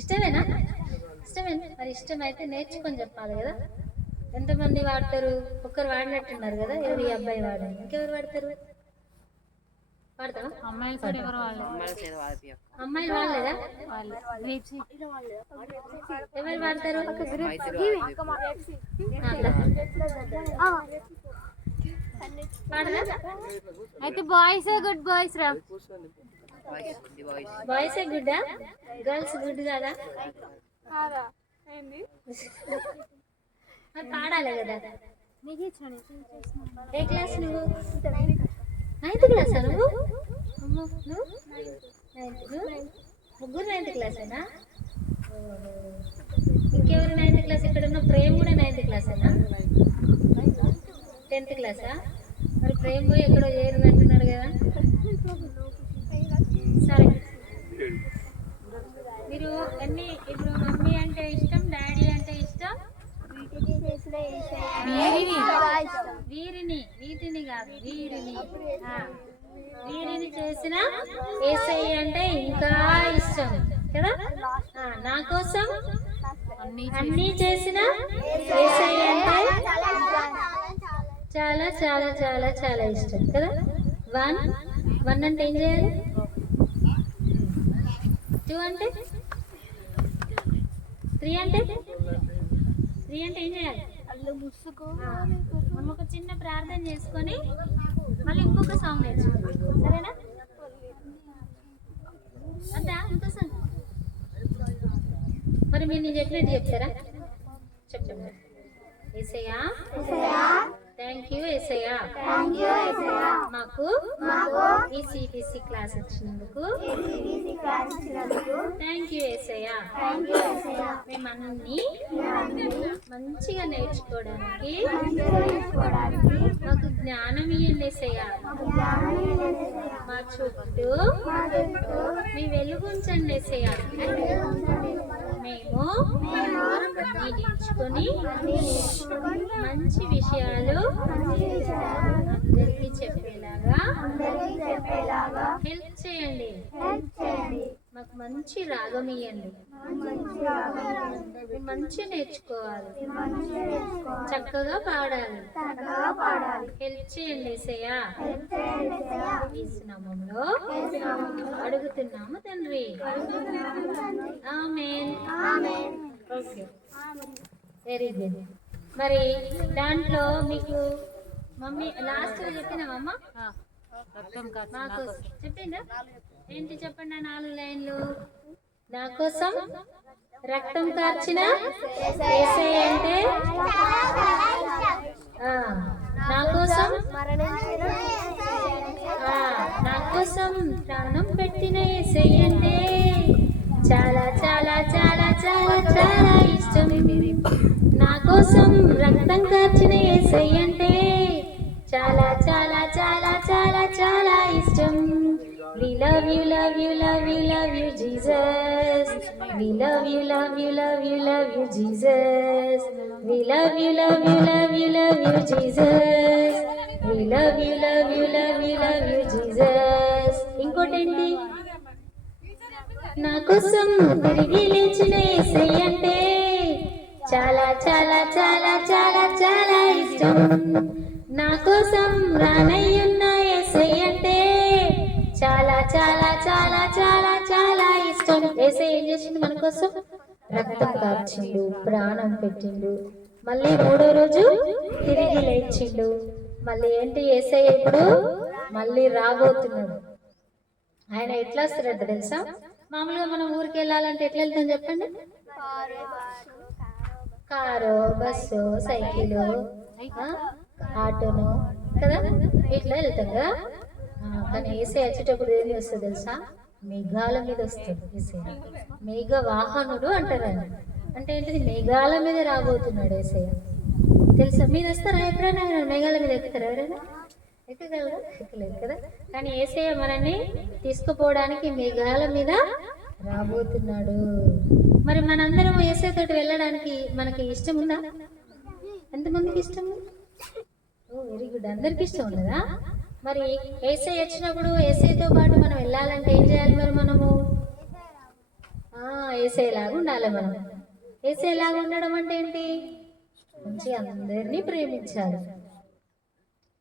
ఇష్టమేనా? ఇష్టమేనా? మరి ఇష్టమైతే నేర్చుకొని చెప్పాలి కదా. ఎంతమంది వాడతారు? ఒక్కరు వాడినట్టున్నారు కదా. ఎవరు? ఈ అబ్బాయి వాడాలి. ఇంకెవరు వాడతారు? వాడతావా? అమ్మాయిలు వాడలేదా? ఎవరు వాడతారు? అయితే బాయ్స్ గుడ్, బాయ్స్ రా. బాయ్స్ గుడ్డా, గర్ల్స్ గుడ్ కదా? పాడాలి కదా. ఏ క్లాస్ నువ్వు? 9th క్లాసా నువ్వు? నువ్వు 9th. ముగ్గురు 9th క్లాసేనా? ఇంకెవరు 9th క్లాస్? ఇక్కడ ఉన్న ప్రేమ్ కూడా 9th క్లాసేనా? 10th క్లాసా? మరి ప్రేమ్ పోయి ఎక్కడో చేరినట్టున్నాడు కదా. సరే, మీరు ఎన్ని ఇప్పుడు మమ్మీ అంటే ఇష్టం, డాడీ అంటే ఇష్టం, వీటిని కాదు వీరిని చేసిన యేసయ్య అంటే ఇంకా ఇష్టం కదా. నా కోసం అన్ని చేసిన యేసయ్య అంటే చాలా చాలా చాలా చాలా ఇష్టం కదా. 1 అంటే ఏం చేయాలి? 2 అంటే 3 అంటే ఏం చేయాలి? మనం ఒక చిన్న ప్రార్థన చేసుకొని మళ్ళీ ఇంకొక సాంగ్ నేర్చుకోవాలి. సరేనా? అంతా ఇంకోసం మరి మీరు నేను చెప్పినట్టు చెప్తారా? చెప్పండి. యేసయ్యా థ్యాంక్ యూ. యేసయ్యా మాకు ఈ సిబిసి క్లాస్ ఇచ్చినందుకు థ్యాంక్ యూ. యేసయ్యా మేము అన్ని మంచిగా నేర్చుకోవడానికి మాకు జ్ఞానం ఇవ్వండి. యేసయ్యా మా చుట్టూ మీ వెలుగుంచండి. యేసయ్యా మేము నేర్చుకొని మంచి విషయాలు అందరికీ చెప్పేలాగా హెల్ప్ చేయండి. మాకు మంచి రాగం ఇవ్వండి. మంచిగా నేర్చుకోవాలి, చక్కగా పాడాలి. హెల్ప్ చేయండి యేసయ్యా. యేసు నామములో అడుగుతున్నాము తండ్రి. ఆమేన్. Okay, very good. మరి దాంట్లో మీకు మమ్మీ లాస్ట్ చెప్పినామమ్మ మాకు చెప్పిందా ఏంటి? చెప్పండి 4 లైన్లు. నా కోసం రక్తం కార్చిన యేసయ్య అంటే, నా కోసం ప్రాణం పెట్టిన యేసయ్య అంటే చాలా చాలా చాలా చాలా చాలా ఇష్టం. నా కోసం రక్తం కార్చిన యేసయ్య అంటే చాలా చాలా చాలా చాలా చాలా ఇష్టం. We love you, love you, love you, love you, Jesus. We love you, love you, love you, love you, Jesus. We love you, love you, love you, love you, Jesus. We love you, love you, love you, love you, Jesus. ఇంకోటేంటి? నా కోసం తిరిగి లేచిన యేసయ్య అంటే చాలా చాలా చాలా చాలా చాలా ఇష్టం. నా కోసం రానయ్యున్న యేసయ్య అంటే చాలా చాలా చాలా చాలా చాలా ఇష్టం. యేసయ్య ఏం చేసిండు మన కోసం? రక్తం కార్చిండు, ప్రాణం పెట్టిండు, మళ్ళీ 3వ రోజు తిరిగి లేచిండు. మళ్ళీ ఏంటి? యేసయ్య ఇప్పుడు మళ్ళీ రాబోతున్నాడు. ఆయన ఎట్లా వస్తారంట తెలుసా? మామూలుగా మనం ఊరికి వెళ్ళాలంటే ఎట్లా వెళ్తాం చెప్పండి? కారు, బస్సు, సైకిల్, ఆటోను కదా, ఇట్లా వెళ్తాం కదా. కానీ యేసయ్య వచ్చేటప్పుడు ఏం వస్తుంది తెలుసా? మేఘాల మీద వస్తుంది. యేసయ్య మేఘ వాహనుడు అంటారు. అంటే ఏంటిది? మేఘాల మీద రాబోతున్నాడు యేసయ్య. తెలుసా? మీరు వస్తారా ఎప్పుడైనా? మేఘాల మీద ఎక్కుతారా? ఎవరైనా ఎక్కగలరా? ఎక్కలేదు కదా. కానీ యేసయ్య మనల్ని తీసుకుపోవడానికి మేఘాల మీద రాబోతున్నాడు. మరి మనందరం యేసయ్య తోటి వెళ్ళడానికి మనకి ఇష్టం ఉందా? ఎంతమందికి ఇష్టం? వెరీ గుడ్, అందరికి ఇష్టం ఉండదా? మరి యేసయ్య వచ్చినప్పుడు యేసయ్యతో పాటు మనం వెళ్ళాలంటే ఏం చేయాలి? మరి మనము ఏసేలాగా ఉండాలి. మనం ఏసేలాగా ఉండడం అంటే ఏంటి? మంచిగా అందరినీ ప్రేమించాలి,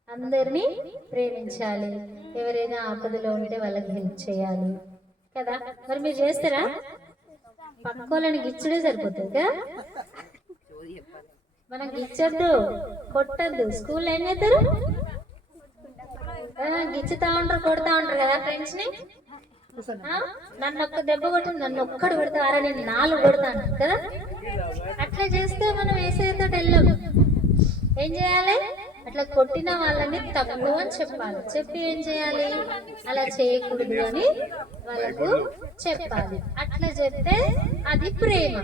అందరినీ ప్రేమించాలి. ఎవరైనా ఆపదలో ఉంటే వాళ్ళకి హెల్ప్ చేయాలి కదా. మరి మీరు చేస్తారా? పక్కోళ్ళని గిచ్చుడే సరిపోతుంది కదా. మనం గిచ్చొద్దు, కొట్టద్దు. స్కూల్లో ఏం చేస్తారు? గిచ్చుతా ఉంటారు, కొడతా ఉంటారు కదా ఫ్రెండ్స్ ని. నన్ను ఒక్క దెబ్బ కొట్టి నన్ను ఒక్కడు కొడతారా, నేను 4 కొడతాను కదా. అట్లా చేస్తే మనం యేసయ్యతో వెళ్ళాం. ఏం చేయాలి? అట్లా కొట్టిన వాళ్ళని తక్కువ అని చెప్పాలి. చెప్పి ఏం చేయాలి? అలా చేయకూడదు అని వాళ్ళకు చెప్పాలి. అట్లా చెప్తే అది ప్రేమ.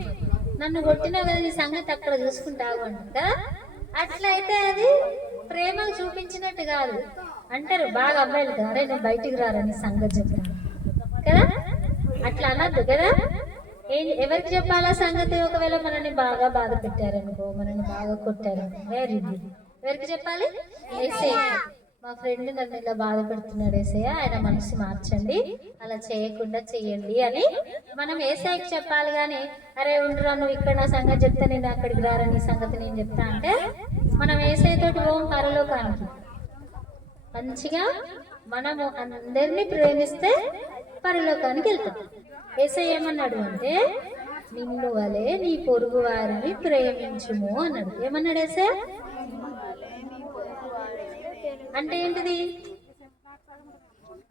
నన్ను కొట్టినా కదా, నీ సంగతి అక్కడ చూసుకుంటావు అంట కదా. అట్లయితే అది ప్రేమను చూపించినట్టు కాదు. అంటారు బాగా అబ్బాయిలు కదా, అరే నేను బయటికి రారా నీ సంగతి చెప్తాను కదా. అట్లా అనద్దు కదా. ఎవరికి చెప్పాలా సంగతి? ఒకవేళ మనల్ని బాగా బాధ పెట్టారనుకో, మనల్ని బాగా కొట్టారనుకో, వెరీ గుడ్. ఎవరికి చెప్పాలి? యేసయ్య, మా ఫ్రెండ్ నన్ను ఇలా బాధ పెడుతున్నాడు యేసయ్య, ఆయన మనసు మార్చండి, అలా చేయకుండా చెయ్యండి అని మనం యేసయ్యకి చెప్పాలి. కానీ అరే ఉండరా, నువ్వు ఇక్కడ నా సంగతి చెప్తా, నేను అక్కడికి రారా నీ సంగతి నేను చెప్తా అంటే మనం యేసయ్యతోటి పోం పరలోకానికి. మంచిగా మనము అందరినీ ప్రేమిస్తే పరలోకానికి వెళ్తాం. యేసయ్య ఏమన్నాడు అంటే, నిన్ను వలె నీ పొరుగు వారిని ప్రేమించుము అన్నాడు. ఏమన్నాడు యేసయ్య? అంటే ఏంటిది?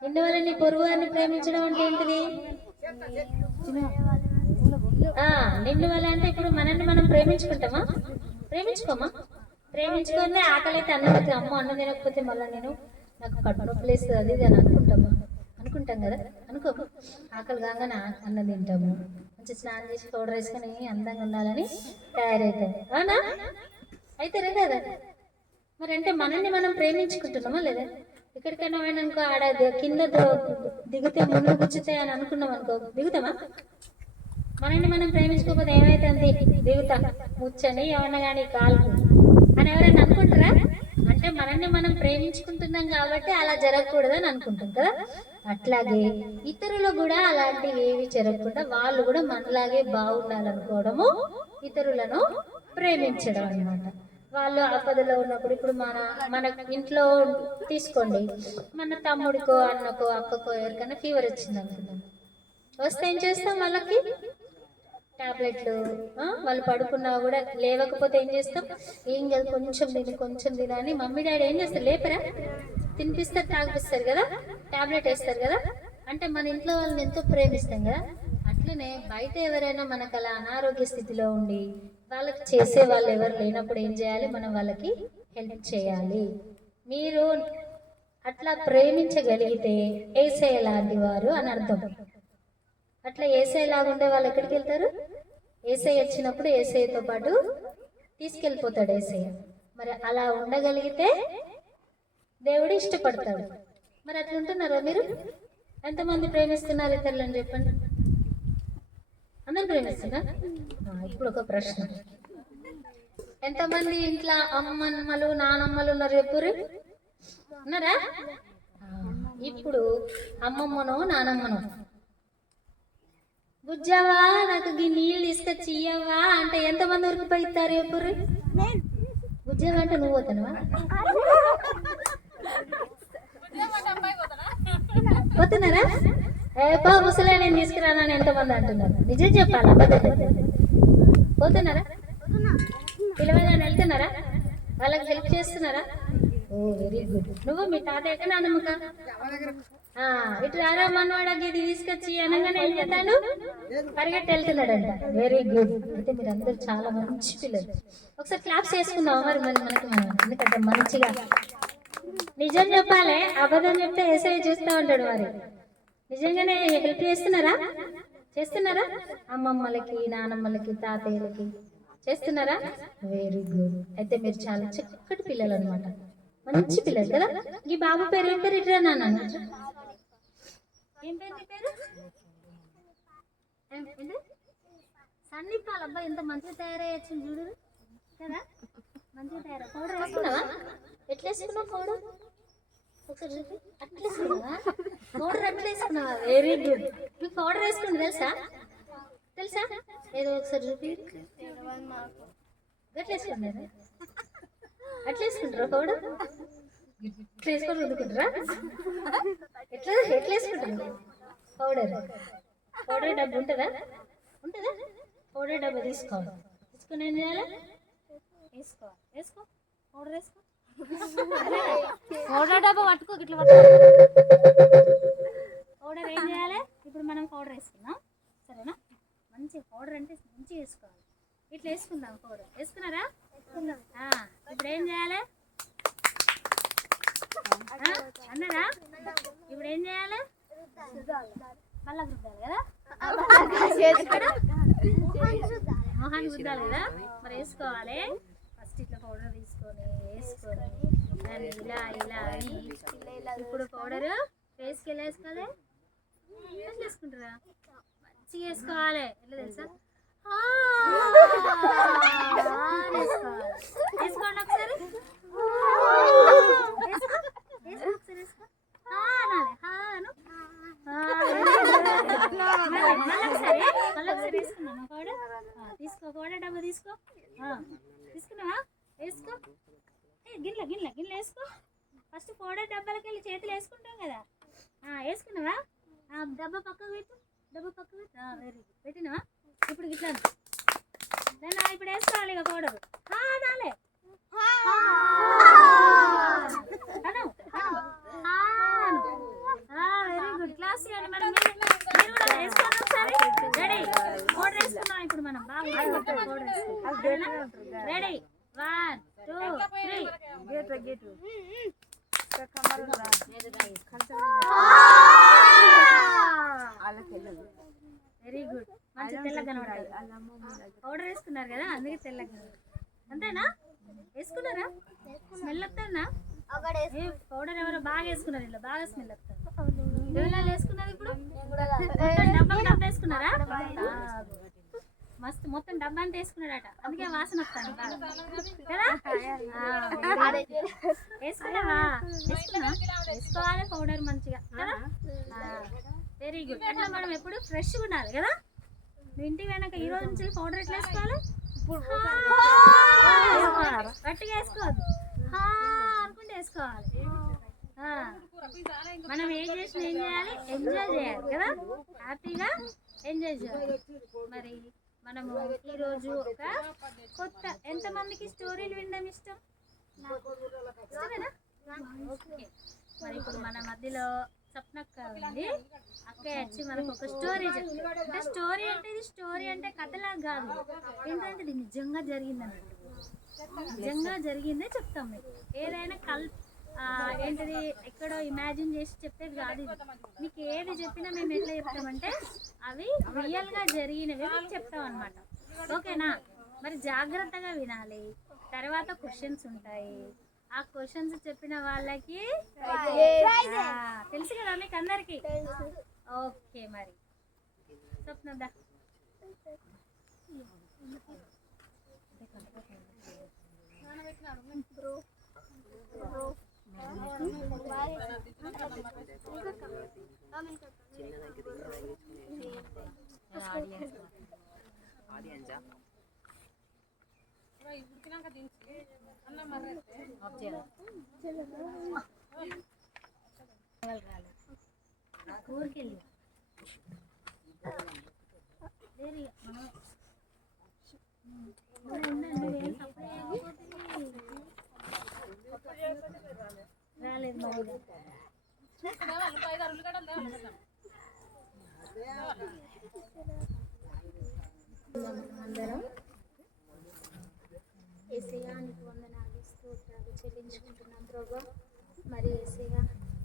నిన్ను వలె నీ పొరుగు వారిని ప్రేమించడం అంటే ఏంటిది? నిన్ను వలె అంటే ఇప్పుడు మనల్ని మనం ప్రేమించుకుంటామా? ప్రేమించుకోమా? ప్రేమించుకొని ఆకలైతే అన్నం, అమ్మ అన్నం తినకపోతే మళ్ళీ నేను నాకు కడుపు నొప్పి లేస్తుంది అది ఇది అని అనుకుంటాం కదా. అనుకో, ఆకలి కాగానే అన్నం తింటాము, మంచి స్నానం చేసి పౌడర్ వేసుకొని అందంగా ఉండాలని తయారవుతాం. అవునా? అవుతారే కదా. మరి అంటే మనల్ని మనం ప్రేమించుకుంటున్నామా లేదా? ఎక్కడికైనా పోయినానుకో, ఆడ కింద దిగితే ముందు కూర్చుతే అని అనుకున్నాం అనుకో, దిగుతామా? మనల్ని మనం ప్రేమించుకోకపోతే ఏమైతుంది? దిగుతా ముచ్చని ఏమన్నా కానీ కాలుకు అని ఎవరైనా అనుకుంటారా? అంటే మనల్ని మనం ప్రేమించుకుంటున్నాం కాబట్టి అలా జరగకూడదని అనుకుంటాం కదా. అట్లాగే ఇతరులు కూడా అలాంటివి ఏవి జరగకుండా వాళ్ళు కూడా మనలాగే బాగుండాలనుకోవడము ఇతరులను ప్రేమించడం అన్నమాట. వాళ్ళు ఆపదలో ఉన్నప్పుడు, ఇప్పుడు మన ఇంట్లో తీసుకోండి, మన తమ్ముడికో అన్నకో అక్కకో ఎవరికైనా ఫీవర్ వచ్చింది అనుకుందాం. వస్తే ఏం చేస్తాం? వాళ్ళకి టాబ్లెట్లు, వాళ్ళు పడుకున్నా కూడా లేవకపోతే ఏం చేస్తాం? ఏం కాదు, కొంచెం తిని అని మమ్మీ డాడీ ఏం చేస్తారు? లేపరా, తినిపిస్తారు, తాగిపిస్తారు కదా, టాబ్లెట్ వేస్తారు కదా. అంటే మన ఇంట్లో వాళ్ళని ఎంతో ప్రేమిస్తాం కదా. అట్లనే బయట ఎవరైనా మనకు అలా అనారోగ్య స్థితిలో ఉండి వాళ్ళకి చేసే వాళ్ళు ఎవరు లేనప్పుడు ఏం చేయాలి? మనం వాళ్ళకి హెల్ప్ చేయాలి. మీరు అట్లా ప్రేమించగలిగితే యేసయ్య లాంటి వారు అని అర్థం. అట్లా యేసయ్య లాగా ఉండే వాళ్ళు ఎక్కడికి వెళ్తారు? యేసయ్య వచ్చినప్పుడు యేసయ్యతో పాటు తీసుకెళ్ళిపోతాడు యేసయ్య. మరి అలా ఉండగలిగితే దేవుడు ఇష్టపడతాడు. మరి అట్లా ఉంటున్నారా మీరు? ఎంతమంది ప్రేమిస్తున్నారు ఇతరులని చెప్పండి. అందరు ప్రేమిస్తున్నారు? ఇప్పుడు ఒక ప్రశ్న, ఎంతమంది ఇంట్లో అమ్మమ్మలు నానమ్మలు ఉన్నారు చెప్పురు? ఉన్నారా? ఇప్పుడు అమ్మమ్మనో నానమ్మనో బుజ్జవా నాకు ఈ నీళ్ళు తీసుకొచ్చి ఇయ్యవా అంటే ఎంతమంది వరకు పోయిస్తారు చెప్పురు? బుజ్జవా అంటే నువ్వు పోతానవా? పోతున్నారా? ఏపా ముసలే నేను తీసుకురానని ఎంతమంది అంటున్నారు? నిజం చెప్పాలి, పోతున్నారా? పిల్లవాళ్ళని వెళ్తున్నారా? వాళ్ళకి హెల్ప్ చేస్తున్నారా? ఓ వెరీ గుడ్. నువ్వు మీ తాతయ్యక నాన్నమ్మక ఇటు రారా మనవాడకి ఇది తీసుకొచ్చి అనగానే ఏం చేస్తాడు? పరిగెట్టి వెళ్తున్నాడంట. Very good. అయితే మీరు అందరు చాలా మంచి పిల్లలు. ఒకసారి క్లాప్స్ చేసుకుందాం మరి మనకి మనం, ఎందుకంటే మంచిగా నిజం చెప్పాలి, అబద్ధం చెప్తే యేసయ్య చూస్తూ ఉంటాడు. మరి నిజంగానే హెల్ప్ చేస్తున్నారా? అమ్మమ్మలకి నానమ్మలకి తాతయ్యలకి చేస్తున్నారా? Very good. అయితే మీరు చాలా చక్కటి పిల్లలు అనమాట, మంచి పిల్లలు కదా. ఈ బాబు పేరు ఏం పేరు? ఇట్రా నాన్న. ఏం పేరు నీ పేరు? సన్నిపాల. అబ్బాయి ఎంత మంచిగా తయారయ్యచ్చు చూడు కదా, మంచిగా తయారు. పౌడర్ వేసుకున్నావా? ఎట్లా వేసుకున్నావు పౌడర్? ఒకసారి చూపి. అట్లా వేసుకున్నావా పౌడర్? అట్లా వేసుకున్నావా? Very good. మీకు పౌడర్ వేసుకుని తెలుసా? తెలుసా? ఏదో ఒకసారి చూపి. ఎట్లా వేసుకుంటారు? అట్లా వేసుకుంటారా పౌడర్? ఇట్లా వేసుకొని రుద్దుకుంటారా? ఎట్లా ఎట్లా వేసుకుంటారు పౌడర్? పౌడర్ డబ్బు ఉంటుందా? ఉంటుందా? పౌడర్ డబ్బు తీసుకోవాలి. తీసుకొని ఏం చేయాలి? వేసుకోవాలి. వేసుకో పౌడర్ వేసుకో. పౌడర్ డబ్బా పట్టుకో, ఇట్లా పట్టుకో. పౌడర్ ఏం చేయాలి? ఇప్పుడు మనం పౌడర్ వేసుకుందాం, సరేనా? మంచి పౌడర్ అంటే మంచిగా వేసుకోవాలి. ఇట్లా వేసుకుందాం. పౌడర్ వేసుకున్నారా? ఇప్పుడు ఏం చేయాలి అన్నారా? ఇప్పుడు ఏం చేయాలి? మళ్ళా రుద్దాలి కదా, మొహాన్ని రుద్దాలి కదా. మరి వేసుకోవాలి. ఫస్ట్ ఇట్లా పౌడర్ తీసుకొని వేసుకొని దాన్ని ఇలా ఇలా అని ఇప్పుడు పౌడర్ ఫేస్కి ఎలా వేసుకోవాలి? ఎట్లా వేసుకుంటారా? మంచిగా వేసుకోవాలి. ఎట్లా తెలుసా? వేసుకోండి ఒకసారి. మళ్ళొకసారి వేసుకున్నామా పౌడర్? తీసుకో పౌడర్ డబ్బా తీసుకో. తీసుకున్నావా? వేసుకో. గిన్నె గిన్నె గిన్నె వేసుకో. ఫస్ట్ పౌడర్ డబ్బాలకి వెళ్ళి చేతులు వేసుకుంటాం కదా. వేసుకున్నావా? డబ్బా పక్కకు పెట్టు. డబ్బా పక్కకు పెట్టు. Very good. పెట్టినావా? ఇప్పుడు ఇట్లా దాన్ని ఇప్పుడు వేసుకోవాలి ఇక పౌడర్. నాలే వెరీ గుడ్. క్లాస్ చేయండి. మరి మీరు కూడా వేసుకోండి ఒకసారి. రెడీ? పౌడర్ వేసుకున్నాం ఇప్పుడు మనం. బాగా పౌడర్ వేసుకున్నాం. రెడీ? 1 2 3. Very good. మంచి తెల్లగా కనబడాలి. పౌడర్ వేసుకున్నారు కదా, అందుకే తెల్లగా. అంతేనా? వేసుకున్నారా? స్మెల్ వస్తుందా? పౌడర్ ఎవరో బాగా వేసుకున్నారు. ఇలా బాగా స్మెల్ వస్తుంది. ఎవరు వేసుకున్నారు? ఇప్పుడు డబ్బా వేసుకున్నారా? మస్తు మొత్తం డబ్బా అంతా వేసుకున్నాడట, అందుకే వాసన వస్తాను కదా. వేసుకున్నావా? వేసుకోవాలి పౌడర్ మంచిగా కదా. Very good. అట్లా మనం ఎప్పుడు ఫ్రెష్గా ఉండాలి కదా. నువ్వు ఇంటికి పోయినాక ఈ రోజు నుంచి పౌడర్ ఎట్లా వేసుకోవాలి? గట్టిగా వేసుకోవద్దు, అనుకుంటే వేసుకోవాలి. మనం ఏం చేసినా ఏం చేయాలి? ఎంజాయ్ చేయాలి కదా. హ్యాపీగా ఎంజాయ్ చేయాలి. మరి మనము ఈరోజు ఒక కొత్త, ఎంతమందికి స్టోరీలు వినడం ఇష్టం? ఇష్టమేనా? ఓకే. మరి ఇప్పుడు మన మధ్యలో సప్నక్క ఉంది. అక్కయ్య వచ్చి మనకు ఒక స్టోరీ చెప్తారు. అంటే స్టోరీ అంటే ఇది స్టోరీ అంటే కథలా కాదు, ఏంటంటే ఇది నిజంగా జరిగిందన్నట్టు. నిజంగా జరిగిందే చెప్తాం మీకు. ఏదైనా ఏంటిది ఎక్కడో ఇమాజిన్ చేసి చెప్పేది కాదు ఇది. మీకు ఏది చెప్పినా మేము ఎట్లా చెప్తామంటే అవి రియల్గా జరిగినవి మీకు చెప్తాం అన్నమాట. ఓకేనా? మరి జాగ్రత్తగా వినాలి. తర్వాత క్వశ్చన్స్ ఉంటాయి. ఆ క్వశ్చన్స్ చెప్పిన వాళ్ళకి తెలుసు కదా మీకు అందరికి. ఓకే. మరి స్వప్నదా ఊరికెళ్ళి రాలేదు మరి. అందరం యేసయ్యా నీకు వందనాలు స్తోత్రాలు చెల్లించుకుంటున్నాం ప్రభా. మరి యేసయ్యా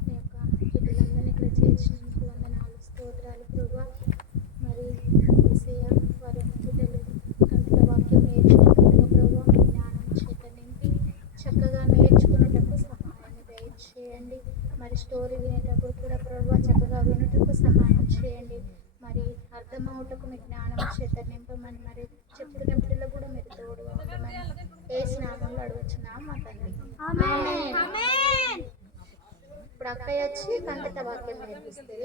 మీ యొక్క బిడ్డలందరినీ ఇక్కడ చేర్చినందుకు వందనాలు స్తోత్రాలు ప్రభా. మరి యేసయ్యా వారి బిడ్డలు కంటల వాక్యం నేర్చుకుంటున్న ప్రభా, మీ జ్ఞానం చేత నింపి చక్కగా నేర్చుకునేటప్పుడు సహాయం దయచేయండి. మరి స్టోరీ వినేటప్పుడు కూడా ప్రభా చక్కగా వినేటప్పుడు సహాయం చేయండి. మరి అర్థమవుటకు మీ జ్ఞానం చేత నింపమని, మరి చెప్తున్న బిడ్డలు కూడా మీరు తోడు ఉండమని యేసు నామములో అడుగుచున్నాం మా తండ్రి. ఇప్పుడు అక్కయ్య వచ్చి కంటత వాక్యం నేర్పిస్తుంది.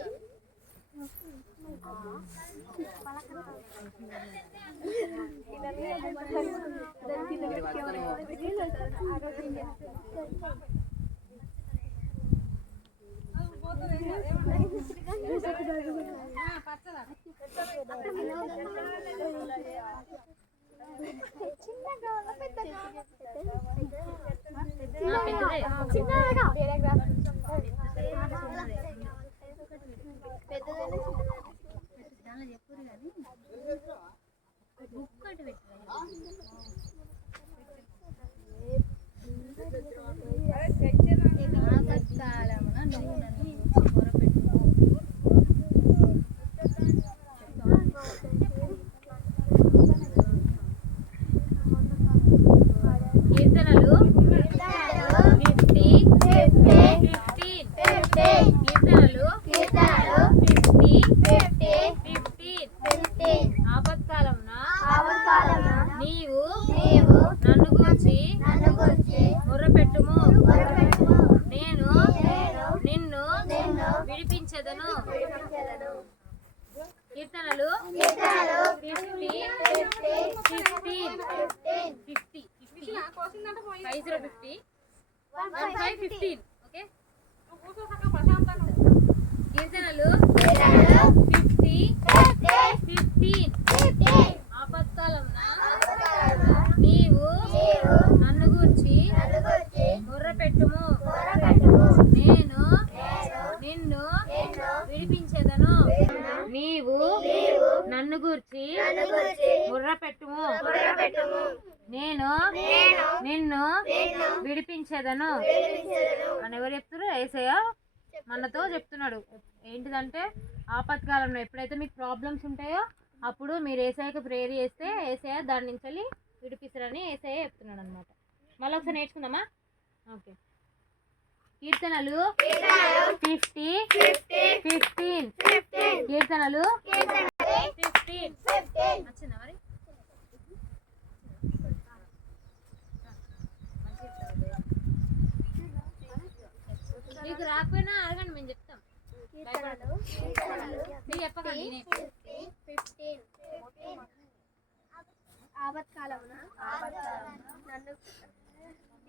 విడిపించదను. కీర్తనలు 50 ఓకే. కీర్తనలు 15 ఆపత్కాలమున నీవు నన్ను గూర్చి మొర్రపెట్టుము, నేను నిన్ను విడిపించెదను. నీవు నన్ను గూర్చి మొర్రపెట్టుము, నేను నిన్ను విడిపించెదను అని ఎవరు చెప్తారు? యేసయ్య మనతో చెప్తున్నాడు. ఏంటిదంటే ఆపత్కాలంలో ఎప్పుడైతే మీకు ప్రాబ్లమ్స్ ఉంటాయో అప్పుడు మీరు యేసయ్యకు ప్రేయర్ చేస్తే యేసయ్య దాని నుంచి వెళ్ళి విడిపిస్తారని యేసయ్య చెప్తున్నాడు అనమాట. మళ్ళీ ఒకసారి నేర్చుకుందామా? ఓకే. కీర్తనలు 15 కీర్తనలు 15 నచ్చిందా మరి? మీకు రాకపోయినా అడగండి, మేము చెప్తాం. మీకు చెప్పకండి. ఆపత్కాలమున నన్ను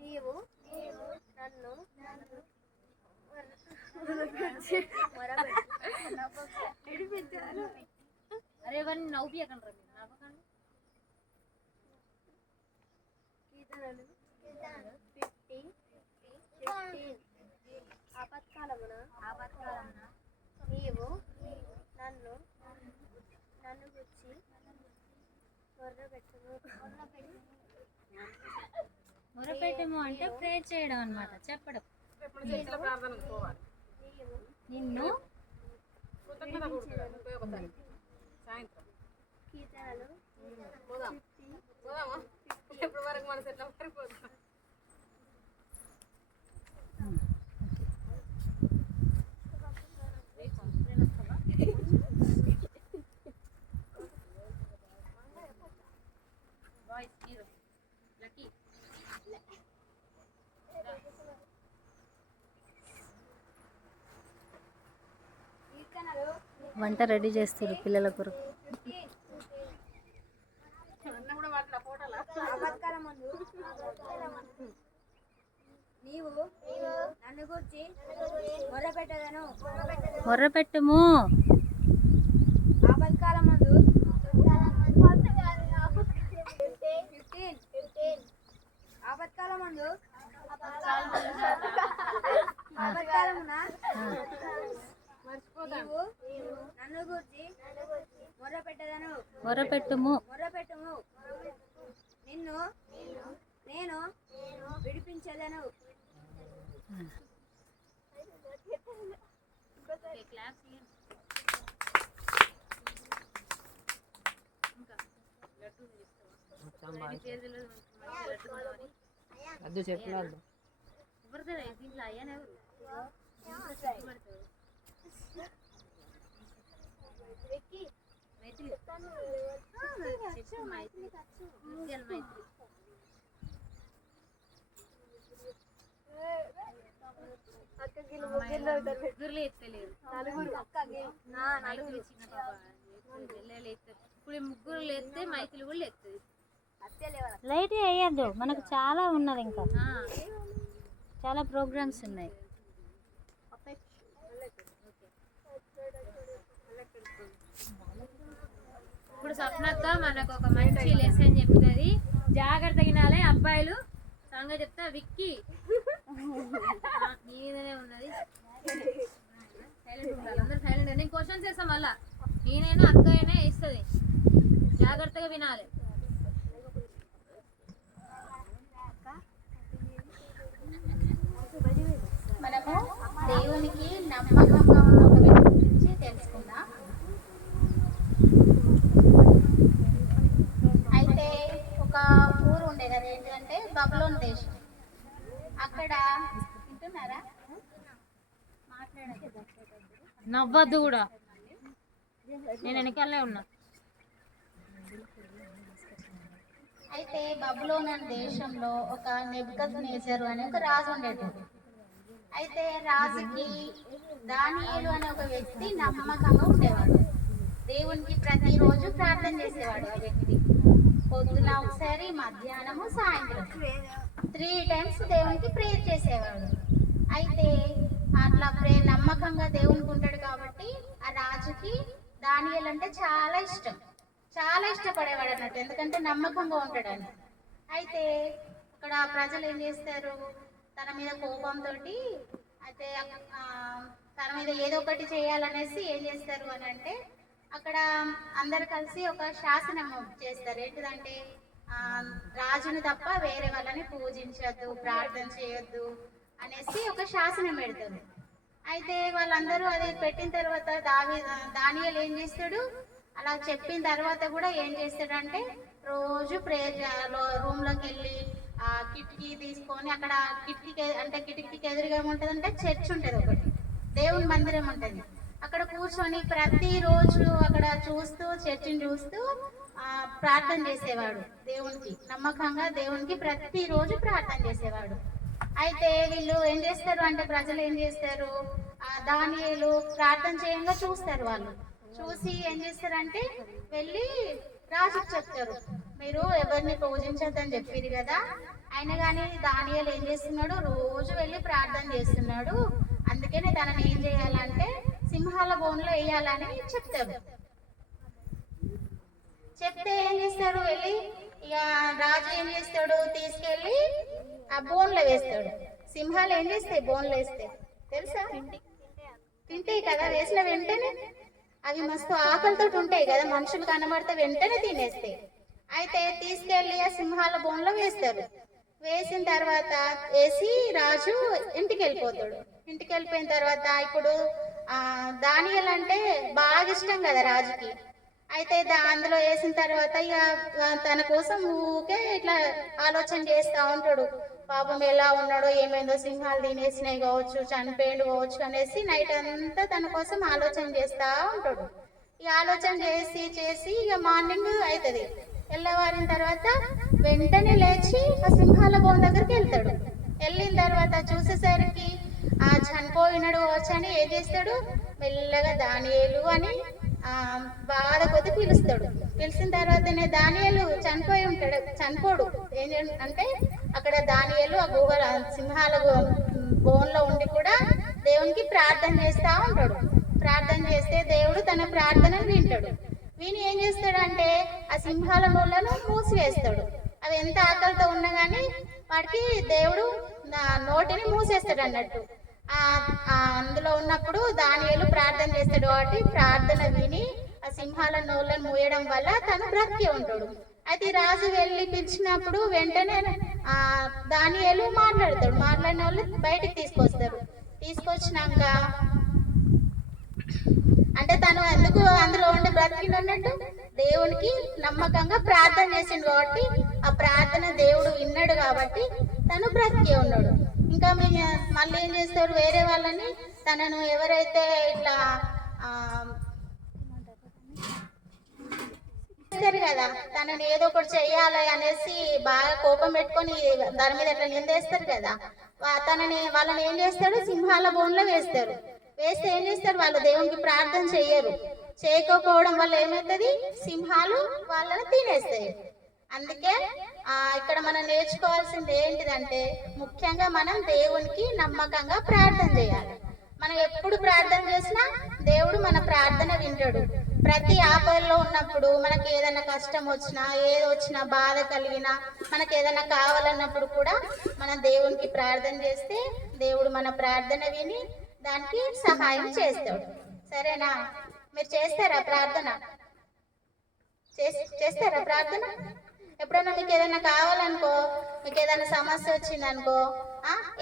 నీవు నన్ను అరే వాడిని నవ్వుపియకండి రా, మీరు నవ్వకండి. కీర్తనలు 15 ఆపత్కాలమున నీవు నన్ను గుర్చి మొరపెట్టుము అంటే ప్రేయర్ చేయడం అన్నమాట, చెప్పడం. నిన్ను కీర్తనలు వంట రెడీ చేస్తారు పిల్లల కొరకు. నీవు నన్ను గురించి మొర్రపెట్టెదను, మొర్రపెట్టుము. ఆపత్కాలమందు ఆపత్కాలమున నీవు నన్ను గురించి మొర్రపెట్టుము, నిన్ను నేను విడిపించెదను. అది చెప్పలేదు దీంట్లో అయ్యాను ఎవరు మైత్రి ముగ్గురులో ఎత్తలేరు నలుగురు మైకులు చిన్న పాప ఇప్పుడు ఈ ముగ్గురు ఎత్తే మైకులు కూడా ఎత్తది లైట్ వేయద్దు, మనకు చాలా ఉన్నది, ఇంకా చాలా ప్రోగ్రామ్స్ ఉన్నాయి. ఇప్పుడు స్వప్నక్క మనకు ఒక మంచి లెసన్ చెప్తుంది. జాగ్రత్త వినాలి అబ్బాయిలు. సంగతి చెప్తా విక్కీ మీదనే ఉన్నది. సైలెంట్ ఉండాలి, అందరూ సైలెంట్. నేను క్వశ్చన్స్ వేస్తాం మళ్ళా, నేనైనా అక్క అయినా వేస్తుంది. జాగ్రత్తగా వినాలి. మనము దేవునికి నమ్మకంగా ఉన్న ఒక వ్యక్తి గురించి తెలుసుకుందాం. అయితే ఒక ఊరు ఉండే కదా, ఏంటంటే బబులోన్ దేశం. అక్కడ వింటున్నారా? నవ్వద్దు కూడా, నేను వెనకాలనే ఉన్నా. అయితే బబులోన్ అనే దేశంలో ఒక నెబుకద్నెజరు అనే ఒక రాజు ఉండేటోడు. అయితే రాజుకి దానియేలు అనే ఒక వ్యక్తి నమ్మకంగా ఉండేవాడు. దేవునికి ప్రతిరోజు ప్రార్థన చేసేవాడు ఆ వ్యక్తి. పొద్దున ఒకసారి, మధ్యాహ్నము, సాయంత్రం 3 times దేవునికి ప్రేయర్ చేసేవాడు. అయితే అట్లా నమ్మకంగా దేవునికి ఉంటాడు కాబట్టి ఆ రాజుకి దానియేలు అంటే చాలా ఇష్టం, చాలా ఇష్టపడేవాడు అన్నట్టు, ఎందుకంటే నమ్మకంగా ఉంటాడని. అయితే అక్కడ ప్రజలు ఏం చేస్తారు, తన మీద కోపంతో అయితే తన మీద ఏదో ఒకటి చేయాలనేసి ఏం చేస్తారు అని అంటే, అక్కడ అందరు కలిసి ఒక శాసనం చేస్తారు. ఏంటిదంటే రాజుని తప్ప వేరే వాళ్ళని పూజించద్దు, ప్రార్థన చేయొద్దు అనేసి ఒక శాసనం పెడతారు. అయితే వాళ్ళందరూ అది పెట్టిన తర్వాత దానియేలు ఏం చేస్తాడు, అలా చెప్పిన తర్వాత కూడా ఏం చేస్తాడంటే రోజు ప్రేయర్ రూమ్లోకి వెళ్ళి ఆ కిటికీ తీసుకొని, అక్కడ కిటికీకి ఎదురుగా ఏముంటుంది అంటే చర్చ్ ఉంటుంది, ఒకటి దేవుని మందిరం ఉంటుంది. అక్కడ కూర్చొని ప్రతిరోజు అక్కడ చూస్తూ, చర్చిని చూస్తూ ప్రార్థన చేసేవాడు. దేవునికి నమ్మకంగా దేవునికి ప్రతిరోజు ప్రార్థన చేసేవాడు. అయితే వీళ్ళు ఏం చేస్తారు అంటే, ప్రజలు ఏం చేస్తారు, దానియేలు ప్రార్థన చేయంగా చూస్తారు. వాళ్ళు చూసి ఏం చేస్తారంటే వెళ్ళి రాజుకు చెప్తారు, మీరు ఎవరిని పూజించొద్దని చెప్పారు కదా, అయినా కానీ దానియేలు ఏం చేస్తున్నాడు, రోజు వెళ్ళి ప్రార్థన చేస్తున్నాడు, అందుకనే తనని ఏం చేయాలంటే సింహాల బోన్లో వేయాలని చెప్తారు. చెప్తే ఏం చేస్తాడు, వెళ్ళి ఇక రాజు ఏం చేస్తాడు, తీసుకెళ్ళి ఆ బోన్లో వేస్తాడు. సింహాలు ఏం చేస్తాయి బోన్లో వేస్తే తెలుసా, తింటాయి కదా. వేసిన వెంటనే అవి మస్తు ఆకలితో ఉంటాయి కదా, మనుషులు కనబడితే వెంటనే తినేస్తాయి. అయితే తీసుకెళ్ళి ఆ సింహాల బోన్లో వేస్తారు. వేసిన తర్వాత వేసి రాజు ఇంటికి వెళ్ళిపోతాడు. ఇంటికి వెళ్ళిపోయిన తర్వాత ఇప్పుడు దానియేలు అంటే బాగా ఇష్టం కదా రాజుకి. అయితే అందులో వేసిన తర్వాత ఇక తన కోసం ఊకే ఇట్లా ఆలోచన చేస్తూ ఉంటాడు. పాపం ఎలా ఉన్నాడో, ఏమైందో, సింహాలు తినేసినాయి కావచ్చు, చనిపోయిండు కావచ్చు అనేసి నైట్ అంతా తన కోసం ఆలోచన చేస్తూ ఉంటాడు. ఈ ఆలోచన చేసి ఇక మార్నింగ్ అవుతుంది. తెల్లవారిన తర్వాత వెంటనే లేచి ఆ సింహాల బోన్ దగ్గరికి వెళ్తాడు. వెళ్ళిన తర్వాత చూసేసరికి చనిపోయినాడు కావచ్చు అని ఏం చేస్తాడు, మెల్లగా దానియేలు అని బాధ కొద్ది పిలుస్తాడు. పిలిచిన తర్వాతనే దానియేలు చనిపోడు. ఏం అంటే అక్కడ దానియేలు ఆ గుహల సింహాల బోన్లో ఉండి కూడా దేవునికి ప్రార్థన చేస్తూ ఉంటాడు. ప్రార్థన చేస్తే దేవుడు తన ప్రార్థనను వింటాడు. విని ఏం చేస్తాడంటే ఆ సింహాల నోళ్ళను మూసివేస్తాడు. అవి ఎంత ఆకలితో ఉన్నా కానీ వాడికి దేవుడు నోటిని మూసేస్తాడు అన్నట్టు. అందులో ఉన్నప్పుడు దానియేలు ప్రార్థన చేస్తాడు కాబట్టి ప్రార్థన విని ఆ సింహాల నోళ్ళను మూయడం వల్ల తను బ్రతికి ఉంటాడు. అయితే రాజు వెళ్ళి పిలిచినప్పుడు వెంటనే దానియేలు మాట్లాడతాడు. మాట్లాడిన వాళ్ళు బయటికి తీసుకొచ్చినాక అంటే తను ఎందుకు అందులో ఉండి బ్రతికినట్టు, దేవునికి నమ్మకంగా ప్రార్థన చేసిండు కాబట్టి ఆ ప్రార్థన దేవుడు విన్నాడు కాబట్టి తను బ్రతికి ఉన్నాడు. ఇంకా మళ్ళీ ఏం చేస్తారు, వేరే వాళ్ళని తనను ఎవరైతే ఇట్లా చేస్తారు కదా, తనని ఏదో ఒకటి చెయ్యాలి అనేసి బాగా కోపం పెట్టుకొని దాని మీద ఇట్లా నిందేస్తారు కదా, వాళ్ళని ఏం చేస్తాడు, సింహాల బోన్లో వేస్తారు. వేస్తే ఏం చేస్తారు, వాళ్ళు దేవునికి ప్రార్థన చేయరు. చేయకపోవడం వల్ల ఏమవుతుంది, సింహాలు వాళ్ళని తినేస్తాయి. అందుకే ఇక్కడ మనం నేర్చుకోవాల్సింది ఏంటిదంటే, ముఖ్యంగా మనం దేవునికి నమ్మకంగా ప్రార్థన చేయాలి. మనం ఎప్పుడు ప్రార్థన చేసినా దేవుడు మన ప్రార్థన వింటాడు. ప్రతి ఆపదలో ఉన్నప్పుడు, మనకి ఏదైనా కష్టం వచ్చినా, ఏది వచ్చినా, బాధ కలిగినా, మనకి ఏదైనా కావాలన్నప్పుడు కూడా మనం దేవునికి ప్రార్థన చేస్తే దేవుడు మన ప్రార్థన విని దానికి సహాయం చేస్తాడు. సరేనా? మీరు చేస్తారా ప్రార్థన? చేస్తారా ప్రార్థన? ఎప్పుడైనా మీకు ఏదైనా కావాలనుకో, మీకు ఏదైనా సమస్య వచ్చిందనుకో,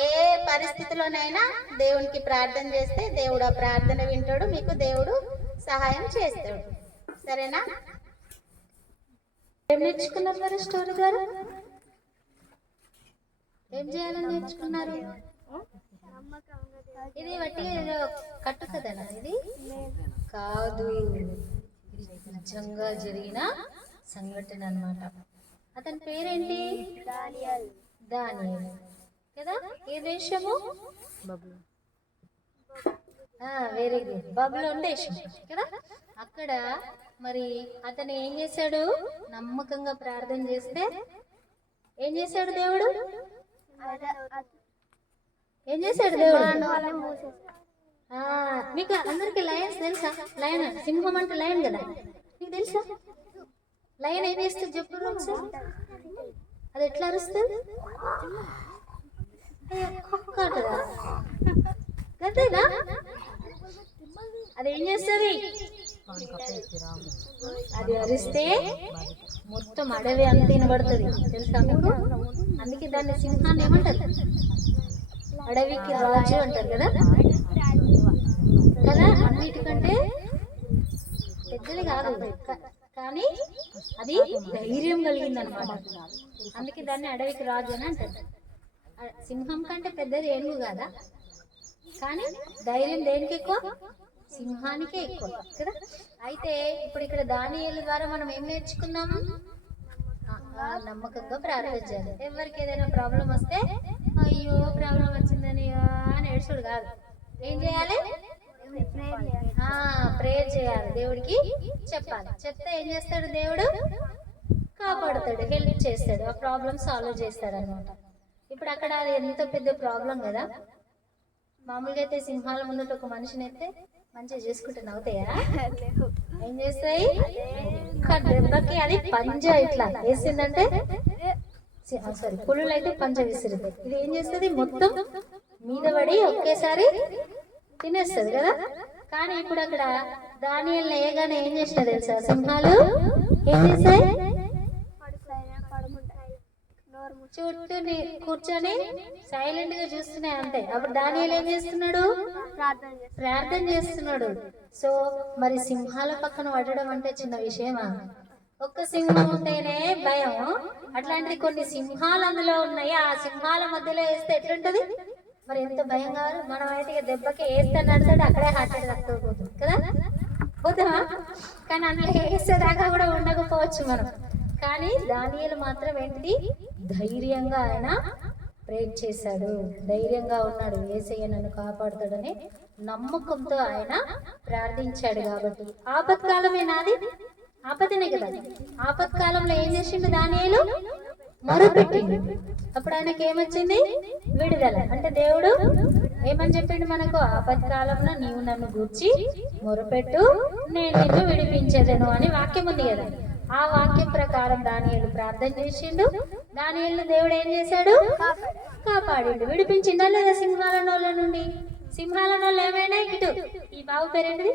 ఏ పరిస్థితిలోనైనా దేవునికి ప్రార్థన చేస్తే దేవుడు ఆ ప్రార్థన వింటాడు, మీకు దేవుడు సహాయం చేస్తాడు. సరేనా? ఏం నేర్చుకున్నారు మరి స్టోరీ గారు? ఏం చేయాలని నేర్చుకున్నారు? ఇది బట్టి కట్టు కథనా? ఇది కాదు, ఇది నిజంగా జరిగిన సంఘటన అన్నమాట. అతని పేరేంటి? దానియేలు కదా. ఏ దేశము? వెరీ గుడ్, బబులోను దేశం కదా. అక్కడ మరి అతను ఏం చేశాడు, నమ్మకంగా ప్రార్థన చేస్తే ఏం చేశాడు దేవుడు? ఏం చేశాడు దేవుడు? మీకు అందరికి లయన్స్ తెలుసా? లయన్, సింహం అంటే లయన్ కదా, నీకు తెలుసా? లయన్ ఏం చేస్తుంది చెప్పు ఒకసారి. అది ఎట్లా అరుస్తుంది? అంతేనా? అది ఏం చేస్తుంది? అది అరిస్తే మొత్తం అడవి అంత వినబడుతుంది, తెలుసా మీకు? అందుకే దాన్ని సింహాన్ని ఏమంటారు? అడవికి రాజు అంటారు కదా. కదా, అన్నిటికంటే పెద్దది కాదు కానీ అది ధైర్యం కలిగింది అనమాట. అందుకే దాన్ని అడవికి రాజు అని అంటారు. సింహం కంటే పెద్దది ఏనుగు కదా, కానీ ధైర్యం దేనికి ఎక్కువ? సింహానికే ఎక్కువ కదా. అయితే ఇప్పుడు ఇక్కడ దానియేలు ద్వారా మనం ఏం నేర్చుకున్నాము? నమ్మకంగా ప్రార్థించాలి. ఎవరికి ఏదైనా ప్రాబ్లం వస్తే అయ్యో ప్రాబ్లం వచ్చిందని అని ఏడ్చుడు కాదు, ఏం చేయాలి? ప్రేయర్ చేయాలి, దేవుడికి చెప్పాలి. చెప్తే ఏం చేస్తాడు దేవుడు? కాపాడుతాడు, హెల్ప్ చేస్తాడు, ఆ ప్రాబ్లం సాల్వ్ చేస్తాడు అనమాట. ఇప్పుడు అక్కడ అది ఎంత పెద్ద ప్రాబ్లం కదా. మామూలుగా అయితే సింహాల ముందట ఒక మనిషిని అయితే మంచిగా చేసుకుంటే నవ్వుతాయా? ఏం చేస్తాయి? ఒక్క దెబ్బకి అది పంజ ఇట్లా వేసిందంటే, సారీ పులులు అయితే పంజ విసిరుతాయి. ఇది ఏం చేస్తుంది? మొత్తం మీద పడి ఒకేసారి తినేస్తుంది కదా. కానీ ఇప్పుడు అక్కడ దానియేలు వేయగానే ఏం చేసినా తెలుసా? సింహాలు ఏం చేస్తాయి? చుట్టూ కూర్చొని సైలెంట్ గా చూస్తున్నాయి అంతే. అప్పుడు దానియేలు ఏం చేస్తున్నాడు? ప్రార్థన చేస్తున్నాడు. సో మరి సింహాల పక్కన పడడం అంటే చిన్న విషయమా? ఒక్క సింహం ఉంటేనే భయం, అట్లాంటిది కొన్ని సింహాలు అందులో ఉన్నాయి. ఆ సింహాల మధ్యలో వేస్తే ఎట్లుంటది మరి? ఎంత భయం కావాలి. మనం అయితే దెబ్బకి వేస్తే నడుస్తాడు, అక్కడే హార్ట్ అటాక్ పోతుంది కదా, పోతామా? కానీ అందులో వేసేదాకా కూడా ఉండకపోవచ్చు మనం. కానీ దానియేలు మాత్రం ఏంటిది? ధైర్యంగా ఆయన ప్రేర్ చేశాడు, ధైర్యంగా ఉన్నాడు. యేసయ్య నన్ను కాపాడుతాడని నమ్మకంతో ఆయన ప్రార్థించాడు. కాబట్టి ఆపత్కాలమే నాది, ఆపదనే కదా. ఆపత్కాలంలో ఏం చేసిండు దానియేలు? మొరపెట్టిండు. అప్పుడు ఆయనకి ఏమొచ్చింది? విడుదల. అంటే దేవుడు ఏమని చెప్పిండు మనకు? ఆపత్కాలంలో నీవు నన్ను గూర్చి మొరపెట్టు, నేను నిన్ను విడిపించేదను అని వాక్యం ఉంది కదా. ఆ వాక్యం ప్రకారం దానియేలు ప్రార్థన చేసిండు. దానియేలు దేవుడు ఏం చేశాడు? కాపాడిండు, విడిపించిండా లేదా సింహాల నోళ్ళ నుండి? సింహాల నోళ్ళు ఏమైనా ఇటు ఈ బాబు పేరేంటిది?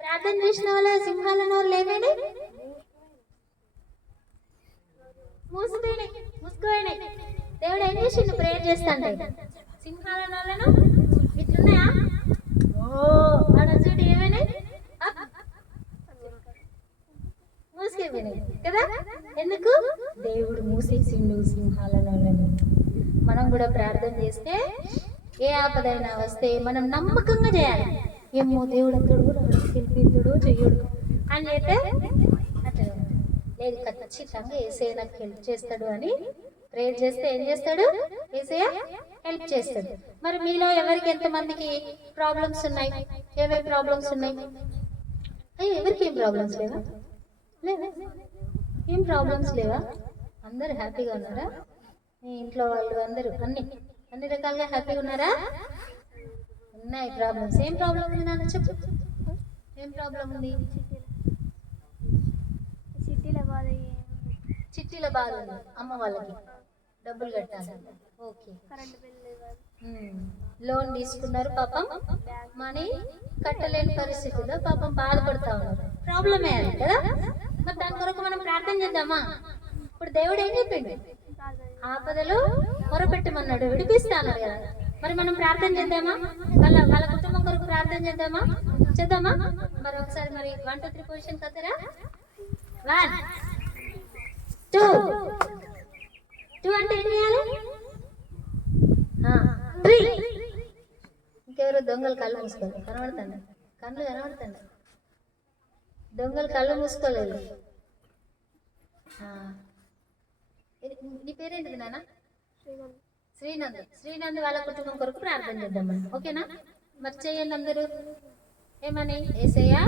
ప్రార్థన చేసిన వాళ్ళ సింహాల నోళ్ళు ఏమైనా మూసుకోయినాయి. దేవుడు ఏం చేసిండు? ప్రేయర్ చేస్తాంటే సింహాల నోళ్ళను ఇట్లున్నాయా? ఓ చూడు ఏమైనా మూసుకెళ్ళినాయి కదా. ఎందుకు? దేవుడు మూసేసిండు సింహాల నోళ్ళను. మనం కూడా ప్రార్థన చేస్తే ఏ ఆపదైనా వస్తే మనం నమ్మకంగా చేయాలి. ఏమో దేవుడు అతడు గెలిపిద్దుడు చెయ్యడు అని అయితే అట్లా లేదు, ఖచ్చితంగా యేసయ్య నాకు హెల్ప్ చేస్తాడు అని ప్రేయర్ చేస్తే ఏం చేస్తాడు? యేసయ్య హెల్ప్ చేస్తాడు. మరి మీలో ఎవరికి ఎంతమందికి ప్రాబ్లమ్స్ ఉన్నాయి? ఏమేమి ప్రాబ్లమ్స్ ఉన్నాయి? అయ్యో, ఎవరికి ఏం ప్రాబ్లమ్స్ లేవా? లేవా? ఏం ప్రాబ్లమ్స్ లేవా? అందరు హ్యాపీగా ఉన్నారా? మీ ఇంట్లో వాళ్ళు అందరూ అన్ని రకాలుగా హ్యాపీగా ఉన్నారా? ఉన్నాయి ప్రాబ్లమ్స్. ఏం ప్రాబ్లం ఉంది నాన్న చెప్పు? ఏం ప్రాబ్లం ఉంది? చిట్టీల బాధ ఉంది. అమ్మ వాళ్ళకి డబ్బులు కట్టాలి. ఓకే. లోన్ తీసుకున్నారు, పాపం మనీ కట్టలేని పరిస్థితుల్లో పాపం బాధపడతా ఉన్నారు. ప్రాబ్లమే అది కదా. మరి దాని కొరకు మనం ప్రార్థన చేద్దామా? ఇప్పుడు దేవుడు ఏం చెప్పిండు? ఆపదలు మొరపెట్టమన్నాడు, విడిపిస్తాను కదా. మరి మనం ప్రార్థన చేద్దామా? వాళ్ళ కుటుంబం కొరకు ప్రార్థన చేద్దామా? మరి ఒకసారి మరి 1 2 3 పొజిషన్ కదరా. 1 2 2 అంటే ఏం చేయాలి? 3. ఇంకెవరు దొంగలు కళ్ళు మూసుకోలేదు? కళ్ళు కనబడుతుంది. దొంగలు కళ్ళు మూసుకోలేదు. నీ పేరేంటిది నాన్న? శ్రీనంద్ వాళ్ళ కుటుంబం కొరకు ప్రార్థన చేద్దామని. ఓకేనా? మరి చేయండి అందరూ. ఏమని? యేసయ్యా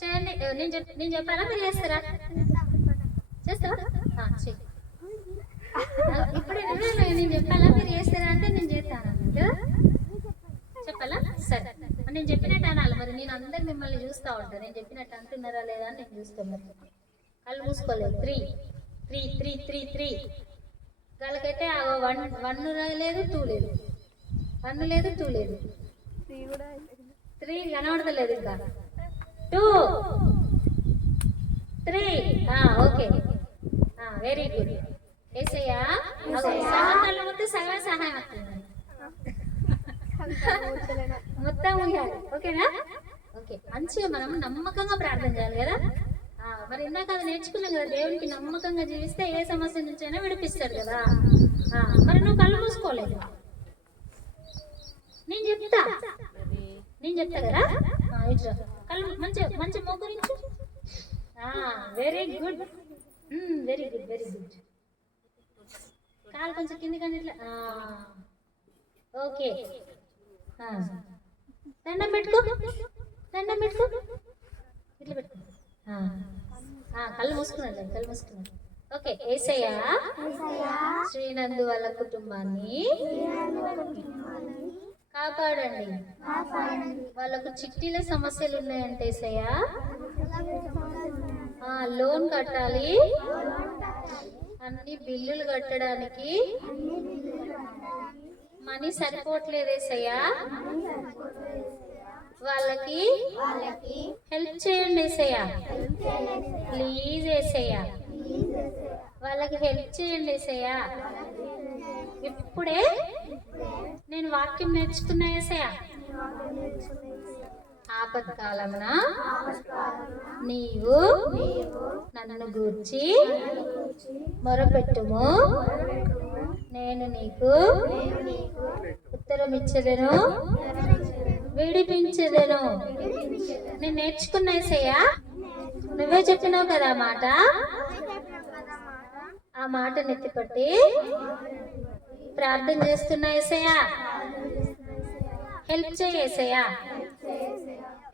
చేయండి. నేను చెప్పాలా, మీరు చేస్తారా? ఇప్పుడు నేను చెప్పాలా, మీరు చేస్తారా అంటే నేను చేస్తాను కదా. చెప్పాలా? సరే, నేను చెప్పినట్టు అనాలి. మరి నేను అందరు మిమ్మల్ని చూస్తూ ఉంటాను. నేను చెప్పినట్టు అంటున్నారా లేదా అని నేను చూస్తాను. మరి కళ్ళు మూసుకోలేదు. 3 3 3 3 3 వాళ్ళకైతే 1 లేదు, 2 లేదు. 1 లేదు, 2 లేదు. 3 కనబడతలేదు. ఇంకా 2 3. Okay, very good. యేసయ్యా కళ్ళు మొత్తం సగం సహాయం అవుతుంది. మొత్తం ఉండాలి. ఓకేనా? ఓకే, మంచిగా మనం నమ్మకంగా ప్రార్థన చేయాలి కదా. మరి ఇందాక అది నేర్చుకున్నాం కదా, దేవునికి నమ్మకంగా జీవిస్తే ఏ సమస్య నుంచైనా విడిపిస్తాడు కదా. మరి నువ్వు కళ్ళు మూసుకోలేదు. నేను చెప్తా కదా. కళ్ళు మంచి మోకరించు. Very good. కాలు కొంచెం కింది కానీ ఇట్లా. ఓకే, దండం పెట్టుకో. ఇట్లా పెట్టుకో. కళ్ళు మూసుకున్నాడు. ఓకే. యేసయ్య శ్రీనందు వాళ్ళ కుటుంబాన్ని కాపాడండి. వాళ్ళకు చిట్టీల సమస్యలు ఉన్నాయంటే యేసయ్య లోన్ కట్టాలి, అన్ని బిల్లులు కట్టడానికి మనీ సరిపోవట్లేదు యేసయ్య. వాళ్ళకి హెల్ప్ చేయండి యేసయ్య. ప్లీజ్ యేసయ్య, వాళ్ళకి హెల్ప్ చేయండి యేసయ్య. ఇప్పుడే నేను వాక్యం నేర్చుకున్నా యేసయ్య. ఆపత్కాలమున నీవు నన్ను గూర్చి మొరపెట్టుము, నేను నీకు ఉత్తరం ఇచ్చేదను, విడిపించేదను. నేను నేర్చుకున్నా యేసయ్య. నువ్వే చెప్పినావు కదా ఆ మాటను ఎత్తిపట్టి ప్రార్థన చేస్తున్నా యేసయ్య. హెల్ప్ చేయి యేసయ్య.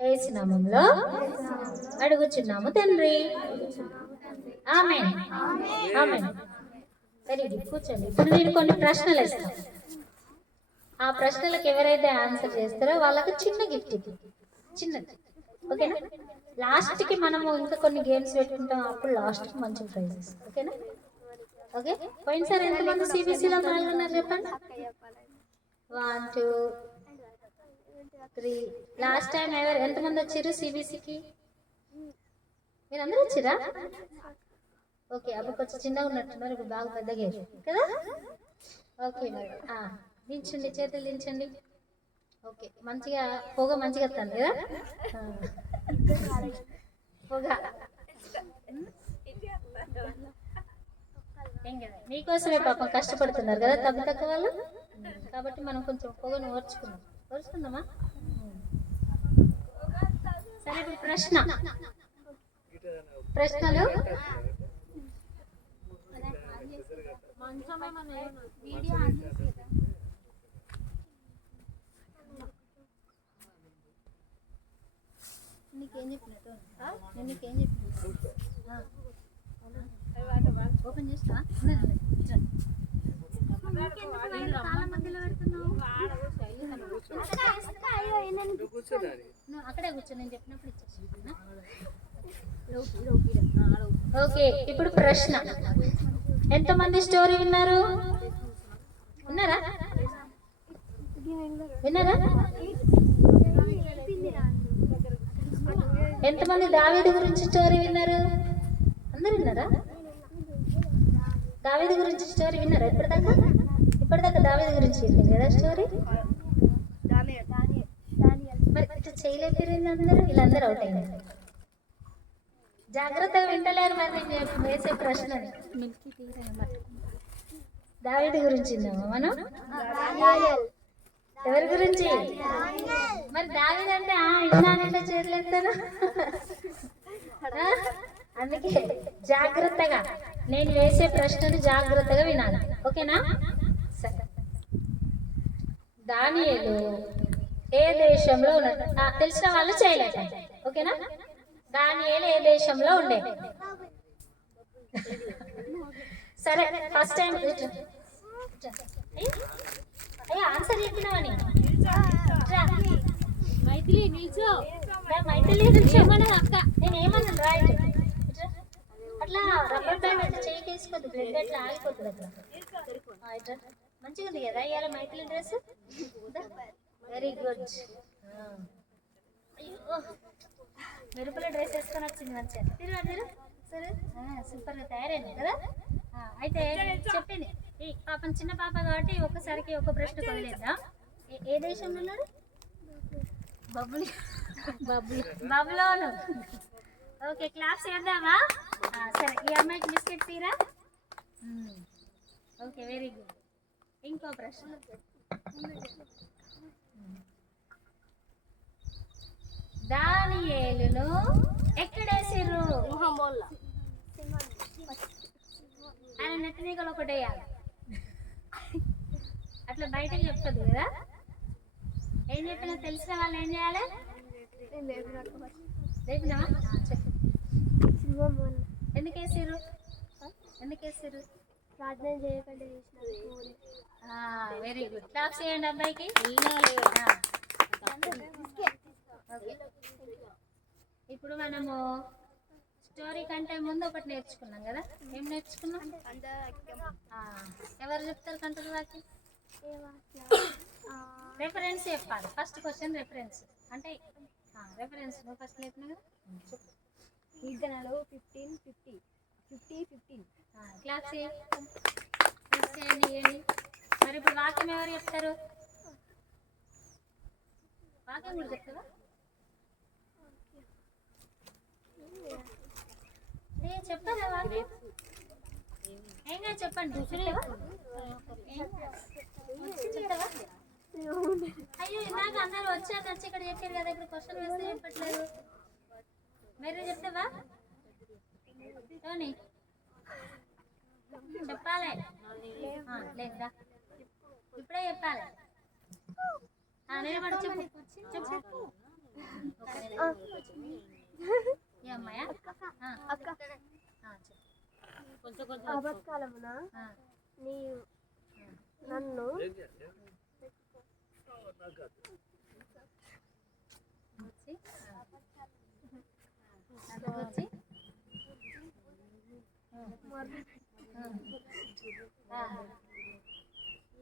యేసు నామములో అడుగుచున్నాము తండ్రి. ఆమేన్. Very good. కూర్చోండి. ఇప్పుడు నేను కొన్ని ప్రశ్నలు ఇస్తాను. ఆ ప్రశ్నలకు ఎవరైతే ఆన్సర్ చేస్తారో వాళ్ళకి చిన్న గిఫ్ట్ ఇది, చిన్నది. ఓకేనా? లాస్ట్కి మనము ఇంకా కొన్ని గేమ్స్ పెట్టుకుంటాం. అప్పుడు లాస్ట్కి మంచి ప్రైజెస్. ఓకేనా? ఓకే. పోయినసారి ఎంతమంది సిబిసిలో పాల్గొన్నారు చెప్పండి? 1 2 3. లాస్ట్ టైం ఎంతమంది వచ్చారు సిబిసికి? మీరు అందరూ వచ్చిరా? ఓకే, అప్పుడు కొంచెం చిన్నగా ఉన్నట్టున్నారు, ఇప్పుడు బాగా పెద్దగా కదా. ఓకే, మరి దించండి, చేతులు దించండి. ఓకే, మంచిగా పొగ మంచిగా వస్తుంది కదా. పొగ ఏం కదా, మీకోసమే పాపం కష్టపడుతున్నారు కదా తగ్గ వాళ్ళు. కాబట్టి మనం కొంచెం పొగను ఓర్చుకుందామా? సరే, ఇప్పుడు ప్రశ్నలు వీడియో ఆన్ చేసేదా? నీకేం చెప్పినట్టు నేను నీకేం చెప్పిన ఓపెన్ చేస్తా కాళ్ళ మధ్యలో పెడుతున్నావు నువ్వు అక్కడే కూర్చో నేను చెప్పినప్పుడు ఇచ్చేసి ఓకే, ఇప్పుడు ప్రశ్న. ఎంతమంది స్టోరీ విన్నారు? విన్నారా? విన్నారా? ఎంతమంది దావీదు గురించి స్టోరీ విన్నారు? అందరు విన్నారా? దావీదు గురించి స్టోరీ విన్నారా? ఇప్పటిదాకా దావీదు గురించి చెప్పింది కదా స్టోరీ. మరి ఇట్లా చేయలేకపోయింది అందరూ, వీళ్ళందరూ అవుట్ అయినారు. జాగ్రత్తగా వింటలేరు మరి నేను వేసే ప్రశ్నని. దావీదు గురించి విన్నామా మనం? ఎవరి గురించి? మరి దావీదు అంటే విన్నానంటే చేయలేస్తాను. అందుకే జాగ్రత్తగా నేను వేసే ప్రశ్నను జాగ్రత్తగా వినాలి, ఓకేనా? సరే, దానియేలు ఏ దేశంలో ఉన్నాడు? తెలిసిన వాళ్ళు చేయలేదు, ఓకేనా? దానియేలు ఏ దేశంలో ఉండే? సరే, ఫస్ట్ టైం ఆన్సర్ చెప్పినావని మైథిలి నిల్చో. మైథిలి అక్క నేను ఏమన్నా రైట్ అట్లా రబ్బర్ బ్యాండ్ అట్లా చేయి తీసుకోద్దు, బ్లడ్ అట్లా ఆగిపోతుంది అట్లా. మంచిగా ఉంది కదా ఇవాళ మైథిలి డ్రెస్. Very good. అయ్యో మెరుపుల డ్రెస్ వేసుకొని వచ్చింది మంచిగా. తిరుగు సరే, సూపర్గా తయారైంది కదా. అయితే చెప్పింది ఈ పాపం చిన్న పాప కాబట్టి ఒక్కసారికి ఒక ప్రశ్న వదిలేద్దాం. ఏ దేశంలో ఉన్నాడు? బబులోను. ఓకే, క్లాస్ చేద్దామా? సరే, ఈ అమ్మాయికి బిస్కెట్ తీరా. Okay, very good. ఇంకో ప్రశ్న. దానియేలును ఎక్కడేసిర్రు? ఆయన నెత్తినీకలు ఒకటి వేయాలి, అట్లా బయటకు చెప్తుంది కదా. ఏం చెప్పినా తెలిసిన వాళ్ళు ఏం చేయాలి? రేపినా ఎందుకు వేసిర్రు? ప్రార్థన చేయకుండా వెరీ గుడ్. క్లాస్ చేయండి అబ్బాయికి. ఇప్పుడు మనము స్టోరీ కంటే ముందు ఒకటి నేర్చుకున్నాం కదా. ఏం నేర్చుకున్నాం? ఎవరు చెప్తారు కంటల వాక్యం? రెఫరెన్స్ చెప్పాలి. ఫస్ట్ క్వశ్చన్ రెఫరెన్స్ అంటే రెఫరెన్స్ నువ్వు ఫస్ట్ చెప్పినా కదా. కీర్తనలు 15:50 క్లాస్ చేయండి. మరి ఇప్పుడు వాక్యం ఎవరు చెప్తారు? వాక్యం కూడా చెప్తారా? చెప్పారా వాక్యం? ఏం చెప్పండి. చెప్తావా? అయ్యో నాకు అందరూ వచ్చాక ఇక్కడ చెప్పారు కదా, ఇక్కడ క్వశ్చన్ వేస్తే చెప్పట్లేదు. మీరు చెప్తావా? చెప్పాలి లేదా? ఇప్పుడే చెప్పాలి. నిలబడి చెప్పు. ఏ అమ్మాయా? ఆపత్కాలమున నీవు నన్ను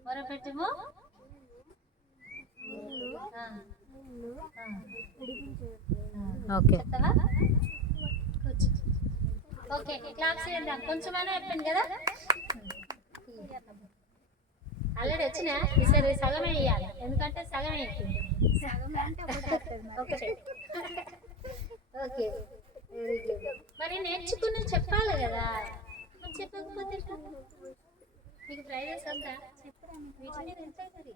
మొరపెట్టుము. ఓకే, ఓకే, క్లాస్ చేద్దాం. కొంచెమైనా చెప్పింది కదా. ఆల్రెడీ వచ్చినా ఈసారి సగమే వేయాలి, ఎందుకంటే సగమే చెప్పింది. ఓకే, మరి నేర్చుకుని చెప్పాలి కదా. చెప్పకపోతే మీకు ప్రైజెస్ అంతా వీటి మీద ఎంత అవుతుంది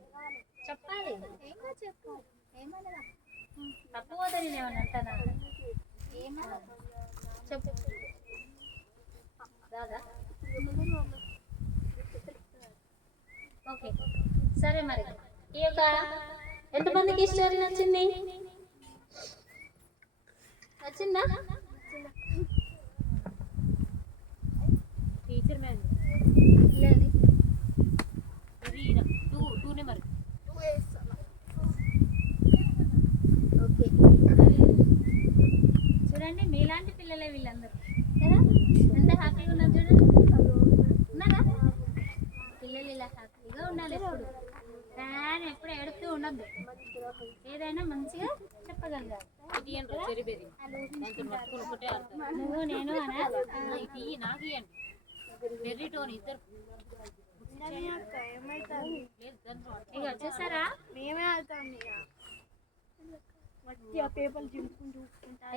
చెప్పాలి. తప్పు పోతే నేను ఏమన్నా అంటానా? చెప్పు రాదా? సరే మరి ఈ యొక్క ఎంతమందికి ఈ స్టోరీ నచ్చింది? నచ్చిందా? టీచర్ మీద లేదు. టూ నెంబర్ ఓకే, చూడండి మీలాంటి పిల్లలే వీళ్ళందరూ కదా, ఎంత హ్యాపీగా ఉన్నారు చూడండి. ఉన్నారా? పిల్లలు ఇలా హ్యాపీగా ఉండాలి ఎప్పుడు, కానీ ఎప్పుడు ఏడుస్తూ ఉండద్దు, ఏదైనా మంచిగా చెప్పగలగాలి. చెరిబేది దాంతో పట్టుకుని ఒకటే ఆడతారు. నువ్వు నేను అనా ఇది నాకు ఇవ్వండి బెర్రీటోని ఇద్దరు లేదు దాంట్లో ఇక వచ్చేసారా? మేమే ఆడతాం ఇక మంచిగా పేపర్లు చింపుకుంటూ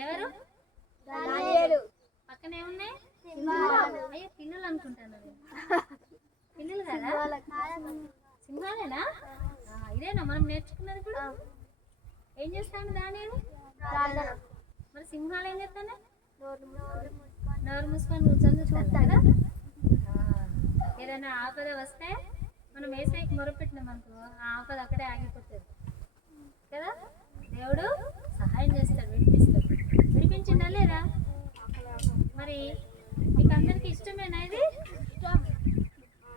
ఎవరు దానియేలు పక్కనే ఉన్నాయి? అయ్యో పిల్లలు అనుకుంటాను నేను. పిల్లలు కదా, సింహాలేనా? ఇదేనా మనం నేర్చుకున్నది ఇప్పుడు? ఏం చేస్తాను దానియేలు? మరి సింహాలు ఏం చేస్తాను? నోరు మూసుకొని కూర్చొని చూస్తాను కదా. ఏదైనా ఆపద వస్తే మనం ఏసైకి మొరపెట్టినాం అనుకో, ఆ ఆపద అక్కడే ఆగిపోతుంది కదా. దేవుడు సహాయం చేస్తాడు, విడిపిస్తాడు. విడిపించిందా లేదా? మరి మీకు అందరికి ఇష్టమేనా ఇది?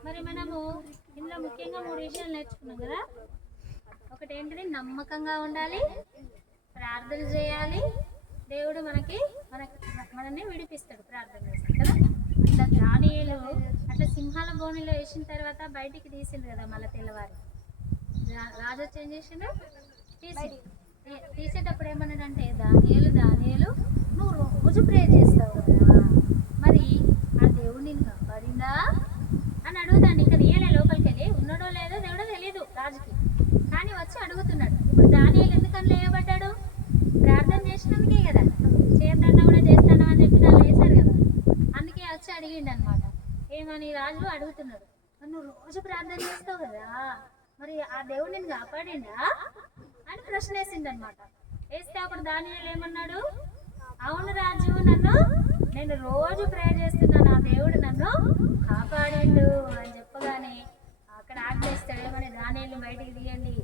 మరి మనము ఇందులో ముఖ్యంగా 3 విషయాలు నేర్చుకున్నాం కదా. ఒకటి ఏంటిది? నమ్మకంగా ఉండాలి, ప్రార్థన చేయాలి, దేవుడు మనల్ని విడిపిస్తాడు ప్రార్థన చేస్తాడు కదా. అట్లా దానియేలు అట్లా సింహాల బోనిలో వేసిన తర్వాత బయటికి తీసిండు కదా. మళ్ళీ తెల్లవారి రాజు వచ్చి ఏం చేసిండు? తీసేటప్పుడు ఏమన్నాడంటే, దానియేలు నువ్వు రోజు ప్రే చేస్తావు కదా, మరి ఆ దేవుడు నిన్ను కాపాడిందా అని అడుగుతాను. ఇంకా తీయలే లోపలికి వెళ్ళి, ఉన్నాడో లేదో దేవుడో తెలియదు రాజుకి, కానీ వచ్చి అడుగుతున్నాడు. ఇప్పుడు దానియేలు ఎందుకని లేయబడ్డాడు? ప్రార్థన చేసినందుకే కదా. చేద్దాన్నా కూడా చేస్తాను అని చెప్పి దాన్ని వేశారు కదా, అందుకే వచ్చి అడిగిండు అనమాట. ఏమని రాజు అడుగుతున్నాడు, నువ్వు రోజు ప్రార్థన చేస్తావు కదా, మరి ఆ దేవుడు నిన్ను కాపాడిండా అని ప్రశ్న వేసిండు అనమాట. వేస్తే అప్పుడు దానియేలు ఏమన్నాడు? అవును రాజు, నేను రోజు ప్రేయర్ చేస్తున్నాను, ఆ దేవుడు నన్ను కాపాడిండు అని చెప్పగానే అక్కడ ఆజ్ఞేస్తాడు. ఏమని? దానియేలు బయటికి తీయండి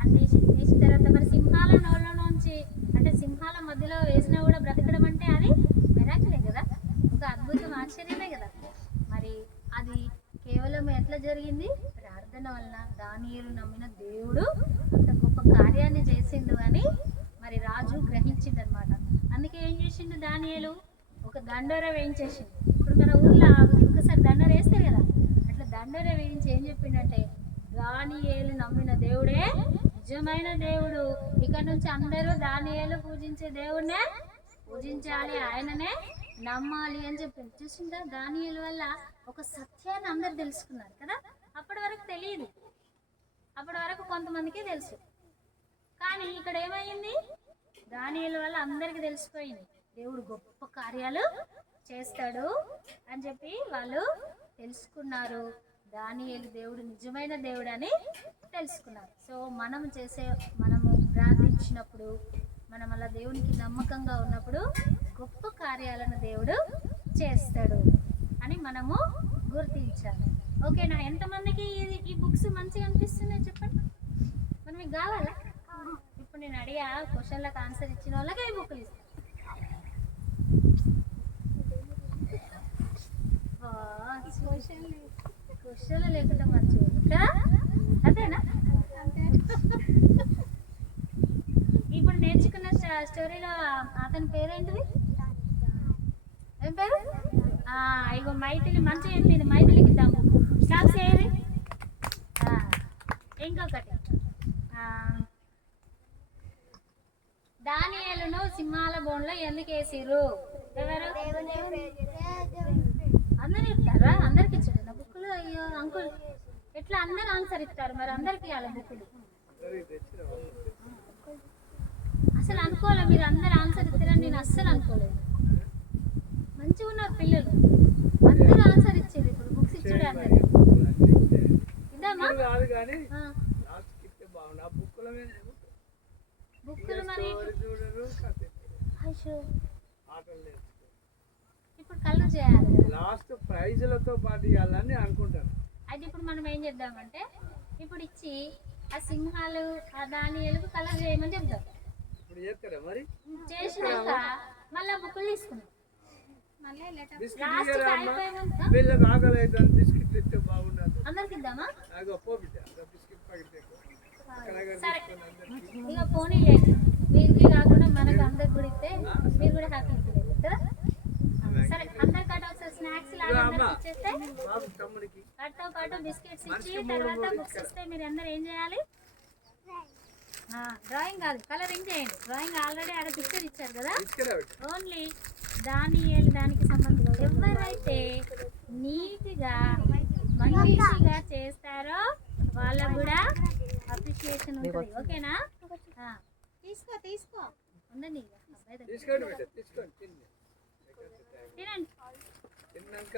అని తీసిన తర్వాత మరి సింహాల నోళ్ళ నుంచి, అంటే సింహాల మధ్యలో వేసినా కూడా బ్రతకడం అంటే అది మిరాకిలే కదా, ఒక అద్భుతం, ఆశ్చర్యమే కదా. మరి అది కేవలం ఎట్లా జరిగింది? ప్రార్థన వలన. దానియేలు నమ్మిన దేవుడు అంత గొప్ప కార్యాన్ని చేసిండు అని మరి రాజు గ్రహించిండు అనమాట. అందుకే ఏం చేసిండు దానియేలు? ఒక దండోర వేయించేసిండు. ఇప్పుడు మన ఊర్లో ఒక్కసారి దండోర వేస్తారు కదా, అట్లా దండోర వేయించి ఏం చెప్పిండంటే, దానియేలు నమ్మిన దేవుడే నిజమైన దేవుడు, ఇక్కడ నుంచి అందరూ దానియేలు పూజించే దేవుడినే పూజించాలి, ఆయననే నమ్మాలి అని చెప్పింది. చూసిందా? దానియేలు వల్ల ఒక సత్యాన్ని అందరు తెలుసుకున్నారు కదా. అప్పటి వరకు తెలియదు, అప్పటి వరకు కొంతమందికి తెలుసు, కానీ ఇక్కడ ఏమైంది? దానియేలు వల్ల అందరికీ తెలిసిపోయింది, దేవుడు గొప్ప కార్యాలు చేస్తాడు అని చెప్పి వాళ్ళు తెలుసుకున్నారు. దానియేలు దేవుడు నిజమైన దేవుడు అని తెలుసుకున్నారు. సో మనము ప్రార్థించినప్పుడు, మనం అలా దేవునికి నమ్మకంగా ఉన్నప్పుడు గొప్ప కార్యాలను దేవుడు చేస్తాడు అని మనము గుర్తించాలి. ఓకేనా? ఎంతమందికి ఈ బుక్స్ మంచిగా అనిపిస్తున్నాయి చెప్పండి. మరి మీకు కావాలా? ఇప్పుడు నేను అడిగా క్వశ్చన్లకు ఆన్సర్ ఇచ్చిన వాళ్ళకి ఈ బుక్లు ఇస్తాను. క్వశ్చన్లు లేకుండా మంచిగా కదా, అంతేనా? ఇప్పుడు నేర్చుకున్న స్టోరీలో అతని పేరేంటిది? ఏం పేరు? ఇగో మైథిలి మంచిగా చెప్పింది, మైథిలికి ఇద్దాము. స్టాప్స్ ఏది? ఇంకొకటి, దానియేలును సింహాల బోన్లో ఎందుకు వేసిర్రు? ఎవరు? అందరు చెప్తారా? అందరికి ఇచ్చారు నా బుక్కులు? అయ్యో అంకుల్, ఎట్లా అందరు ఆన్సర్ ఇస్తారు? మరి అందరికి ఇవ్వాలి బుక్కులు. అసలు అనుకోలే, మీరు అందరు ఆన్సర్ ఇస్తారని నేను అస్సలు అనుకోలేదు. మంచిగా ఉన్నారు పిల్లలు, అందరూ ఆన్సర్ ఇచ్చారు. ఇప్పుడు బుక్స్ ఇచ్చాడు అందరు ఇద్దామా? బుక్కులు మరి ఇప్పుడు కలర్ చేయాలి, లాస్ట్ ప్రైజ్లతో పాటు ఇవ్వాలని అనుకుంటాను. అయితే ఇప్పుడు మనం ఏం చేద్దామంటే ఇప్పుడు ఇచ్చి ఆ సింహాలు ఆ దానియలకు కలర్ చేయమని చెప్తాం. ఇప్పుడు చేస్తారా మరి? చేసినాక మళ్ళీ బుక్కులు తీసుకున్నాం. బిస్కెట్ లాస్ట్ ఇయ్యరా అమ్మ? అయిపోయే ముందు వీళ్ళకి ఆకలి అవుతుంది, బిస్కెట్ తెస్తే బాగుండదు. అందరికి ఇద్దామా? నాకు పో బిడ్డ, బిస్కెట్ ప్యాకెట్ తెచ్చుకో. సరే ఇక పోనీ లేదు, వీరికి కాకుండా మనకు అందరికి కూడా ఇస్తే మీరు కూడా హ్యాపీ అవుతుంది కదా. సరే అందరికి అటు ఒకసారి స్నాక్స్ లాగా అందరికి ఇచ్చేస్తే బాబు తమ్ముడికి వాటితో పాటు బిస్కెట్స్ ఇచ్చి తర్వాత బుక్స్ ఇస్తే మీరు అందరు ఏం చేయాలి? డ్రాయింగ్ కాదు, కలరింగ్ చేయండి. డ్రాయింగ్ ఆల్రెడీ ఆడ పిక్చర్ ఇచ్చారు కదా, తీసుకురా బిడ్డ. ఓన్లీ దానికి సంబంధించి ఎవరైతే నీట్గా మంచిగా చేస్తారో వాళ్ళకు కూడా అప్రిషియేషన్ ఉంటుంది. ఓకేనా? తీసుకో ఉండండి ఇక అబ్బాయి దగ్గర. తీసుకోండి బిడ్డ, తీసుకోండి, తినండి. తినండి. తిన్నాక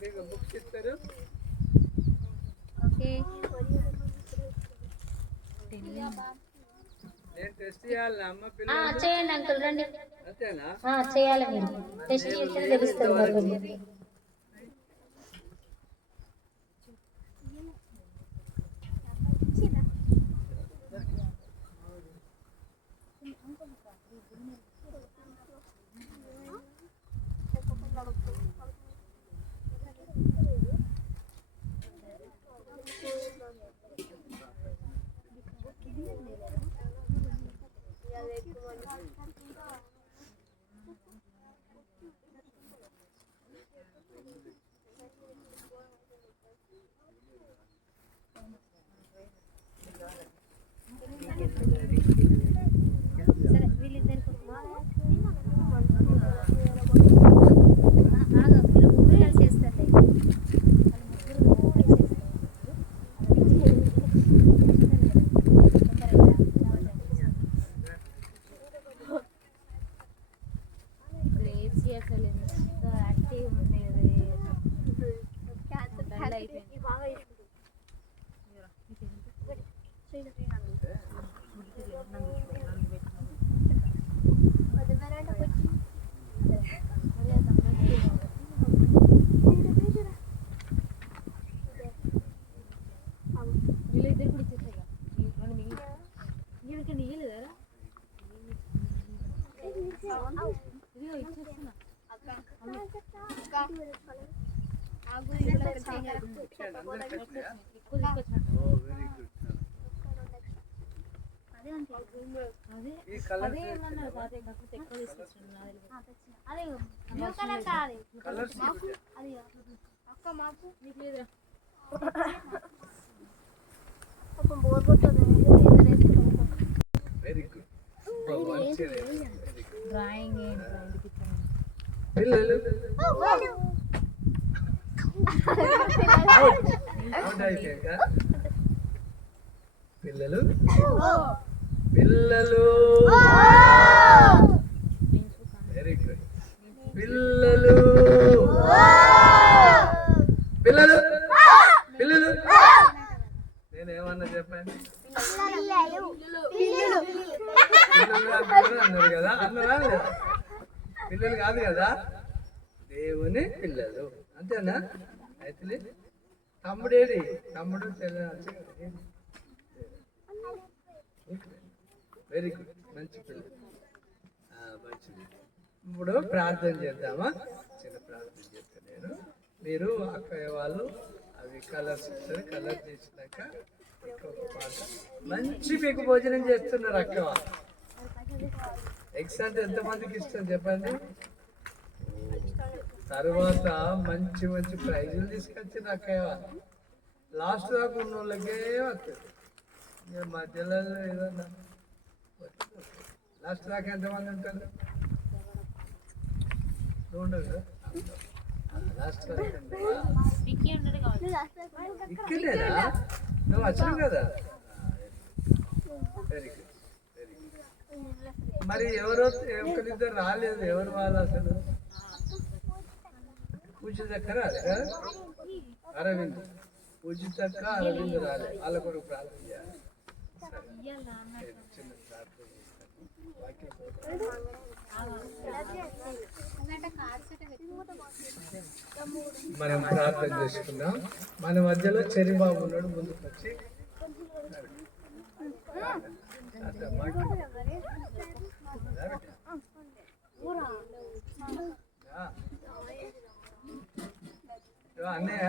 మీకు బుక్స్ ఇస్తారు. ఓకే నేను టెస్ట్ చేయాలి అమ్మ పిల్లలు. చేయండి అంకుల్, రండి. అంతేనా? చేయాలి, మీరు టెస్ట్ చేస్తే తెలుస్తుంది మరి. సరే వీళ్ళిద్దరికి ముగ్గురు కలిసి చేస్తారు. గ్రేప్స్ అసలు ఎంత యాక్టివ్ ఉండేది. వీళ్ళిద్దరు కూడా ఇచ్చేసాయి. వీళ్ళకి నీళ్ళు కదా, ఇదిగో ఇచ్చేస్తున్నా. ఎక్కువ తీసుకొచ్చాను. ఓ వెరీ గుడ్. అదే అంటే అదే ఈ కలర్ అదే ఏమన్నారు తాతయ్య, కాకపోతే ఎక్కువ తీసుకొచ్చాను. అదే బ్లూ కలర్ కాదు, కలర్స్ అది అక్క మాకు నీకు లేదురా. Very good. డ్రాయింగ్ పిల్లలు అవుట్ అయిపోయాక పిల్లలు పిల్లలు వెరీ గుడ్. పిల్లలు పిల్లలు పిల్లలు నేనేమన్నా చెప్పాను? పిల్లలు అన్నారు కదా, అన్నారా లేదా? పిల్లలు కాదు కదా, దేవుని పిల్లలు, అంతేనా? అయితే తమ్ముడేడి? తమ్ముడు వెరీ గుడ్, మంచి పిల్లలు, మంచిది. ఇప్పుడు ప్రార్థన చేద్దామా? చిన్న ప్రార్థన చేస్తాను నేను. మీరు అక్కయ్య వాళ్ళు అవి కలర్స్ ఇస్తారు, కలర్ చేసినాక ఇంకొక పాట. మంచి మీకు భోజనం చేస్తున్నారు అక్క వాళ్ళు. ఎగ్స్ అంటే ఎంతమందికి ఇష్టం చెప్పండి? తర్వాత మంచి మంచి ప్రైజులు తీసుకొచ్చింది అక్కయ్య వాళ్ళు. లాస్ట్ దాకా ఉన్న వాళ్ళకే వస్తుంది, ఇక మధ్యలో ఏదన్నా లాస్ట్ దాకా ఎంతమంది ఉంటారు? ఉండదు కదా లాస్ట్ ఇక్కడేనా? నువ్వు వచ్చావు కదా, వెరీ గుడ్ వెరీ గుడ్. మరి ఎవరో ఒకరిద్దరు రాలేదు, ఎవరు వాళ్ళు అసలు? పూజితక్క రాలే కదా, అరవింద్ పూజితక్క అరవింద్ రాలే, వాళ్ళ కొరకు ప్రార్థన చేయాలి. చిన్న ప్రార్థన మనం ప్రార్థన చేసుకుందాం. మన మధ్యలో చెరిబాబు ఉన్నాడు, ముందుకు వచ్చి అన్నయ్య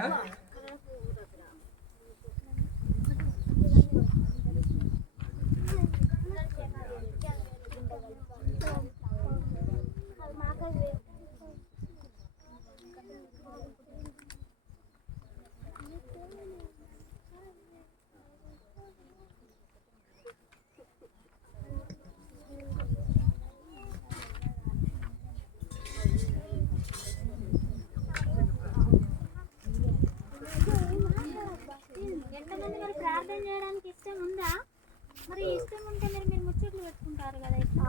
ఎంతమంది మరి ప్రార్థన చేయడానికి ఇష్టం ఉందా? మరి ఇష్టం ఉంటే మరి మీరు ముచ్చట్లు పెట్టుకుంటారు కదా ఇట్లా.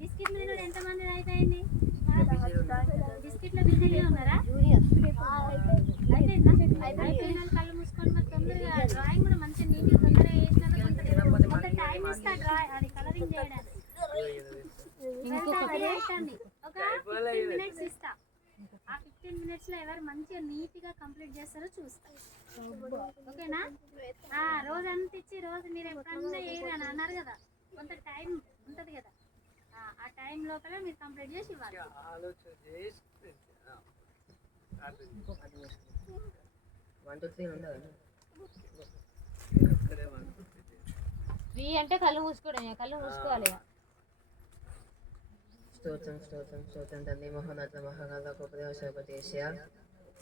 బిస్కెట్లు తినడం ఎంతమంది అయితే అయింది? బిస్కెట్లో బిజీగా ఉన్నారా? అయిపోయిన కళ్ళు మూసుకొని మరి తొందరగా డ్రాయింగ్ కూడా మంచిగా నీట్గా తొందరగా చేసినా కొంత టైం ఇస్తా అది కలరింగ్ చేయడానికి. ఒక 15 minutes ఇస్తా. ఆ 15 minutes లో ఎవరు మంచిగా నీట్గా కంప్లీట్ చేస్తారో చూస్తా. ఓకేనా? రోజంతా ఇచ్చి రోజు మీరు ఎప్పుడన్నా చేయరని అన్నారు కదా, కొంత టైం ఉంటుంది కదా, ఆ టైం లోపల మీరు కంప్లీట్ చేసి ఇవ్వాలి. ఫ్రీ అంటే కళ్ళు మూసుకోవాలి. స్తోత్రం స్తోత్రం స్తోత్రం తండ్రి మహోన్నత మహానాథ ఉపదేశోపదేశ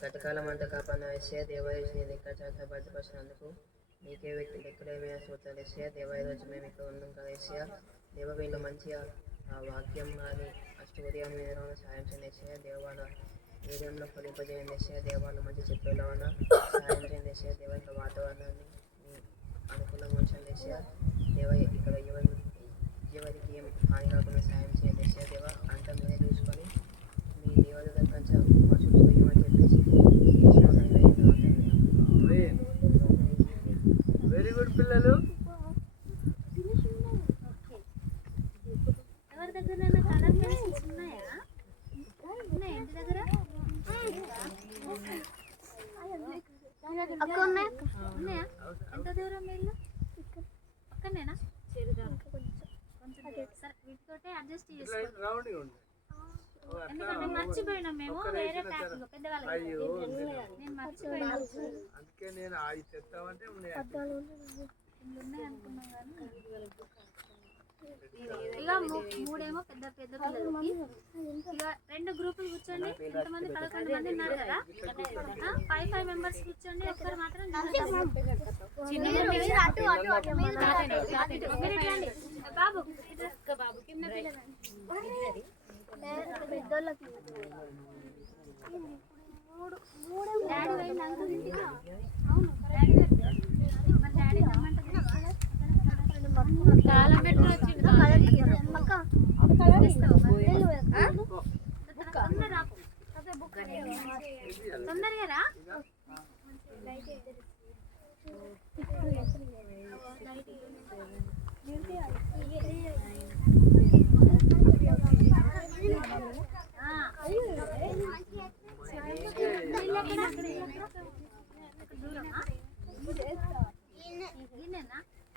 కటకాల మంట కాపాడేసే దేవాలయ భద్రపరిచినందుకు నీకే వ్యక్తి ఎక్కడేమైనా స్తోత్రాలు వేసే దేవాలయ రోజు మేము ఇక్కడ ఉన్నాం కదా వేసే దేవ వీళ్ళు మంచిగా వాక్యం కానీ అష్టోదయం మీద సాయం చేసే దేవాల ఏరియంలో ఫలింపజేయండి వేసే దేవాలు మంచి చెప్పేలావన సాయం చేయండి వేసే దేవ యొక్క వాతావరణాన్ని అనుకూలంగా ఉంచండి వేసే దేవ ఇక్కడ ఎవరికి ఏం హాని కాకుండా సాయం చేయండి దేవ అంతా మీరే చూసుకొని మీ దేవత కొంచెం మా చుట్టూ వేయమని చెప్పేసి వెరీ గుడ్ పిల్లలు. ఎవరి దగ్గర కలర్ పెన్సిల్స్ ఉన్నాయా? ఉన్నాయా ఇంటి దగ్గర? ఉన్నాయా? ఎంత దూరం వీళ్ళు? పక్కనేనా? సరే వీటితోటే అడ్జస్ట్ చేసుకోండి. ఎందుకంటే మర్చిపోయినాం మేము వేరే ప్యాకింగ్ పెద్దవాళ్ళకి. నేను మర్చిపోయినా అందుకే నేను అవి చెప్తామంటే ఉన్నాయి అనుకున్నాం కానీ ఇక మూడేమో పెద్ద పెద్ద పిల్లలకి. ఇక 2 గ్రూపులు కూర్చోండి. ఎంతమంది 11 మంది ఉన్నారు కదా, 5 మెంబర్స్ కూర్చోండి. ఒక్కరు మాత్రం బాబు కింద డాడీ పోయింది అంకుల్ ఇంటికి. అవును డాడీ కాలం పెట్టుకుని వచ్చింది. తొందరగా రా.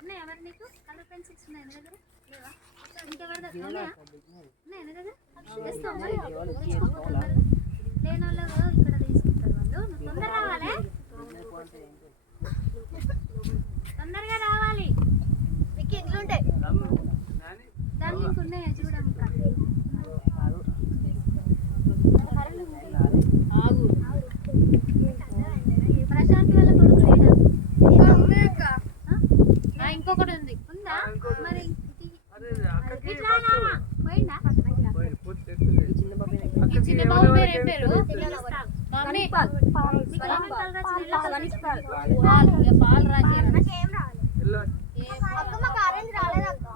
ఉన్నాయా ఎవరు నీకు కలర్ పెన్సిల్స్ ఉన్నాయా నీ దగ్గర? లేవా? ఇంకెవరి దగ్గర ఉన్నాయా? ఉన్నాయా నీ దగ్గర? తెస్తావా? లేని వాళ్ళు ఇక్కడ తీసుకుంటారు వాళ్ళు. నువ్వు తొందరగా రావాలి, తొందరగా రావాలి. మీకు ఎట్లుంటాయి దానికి ఇంకున్నాయా చూడము. ప్రశాంత్ వాళ్ళ కొడుకు ఇంకొకటి ఉంది. ఉందా? మరి చిన్న బాబు పేరు ఏం పేరు? మమ్మీ పాల్ రాజే. ఆరెంజ్ రాలేదక్క.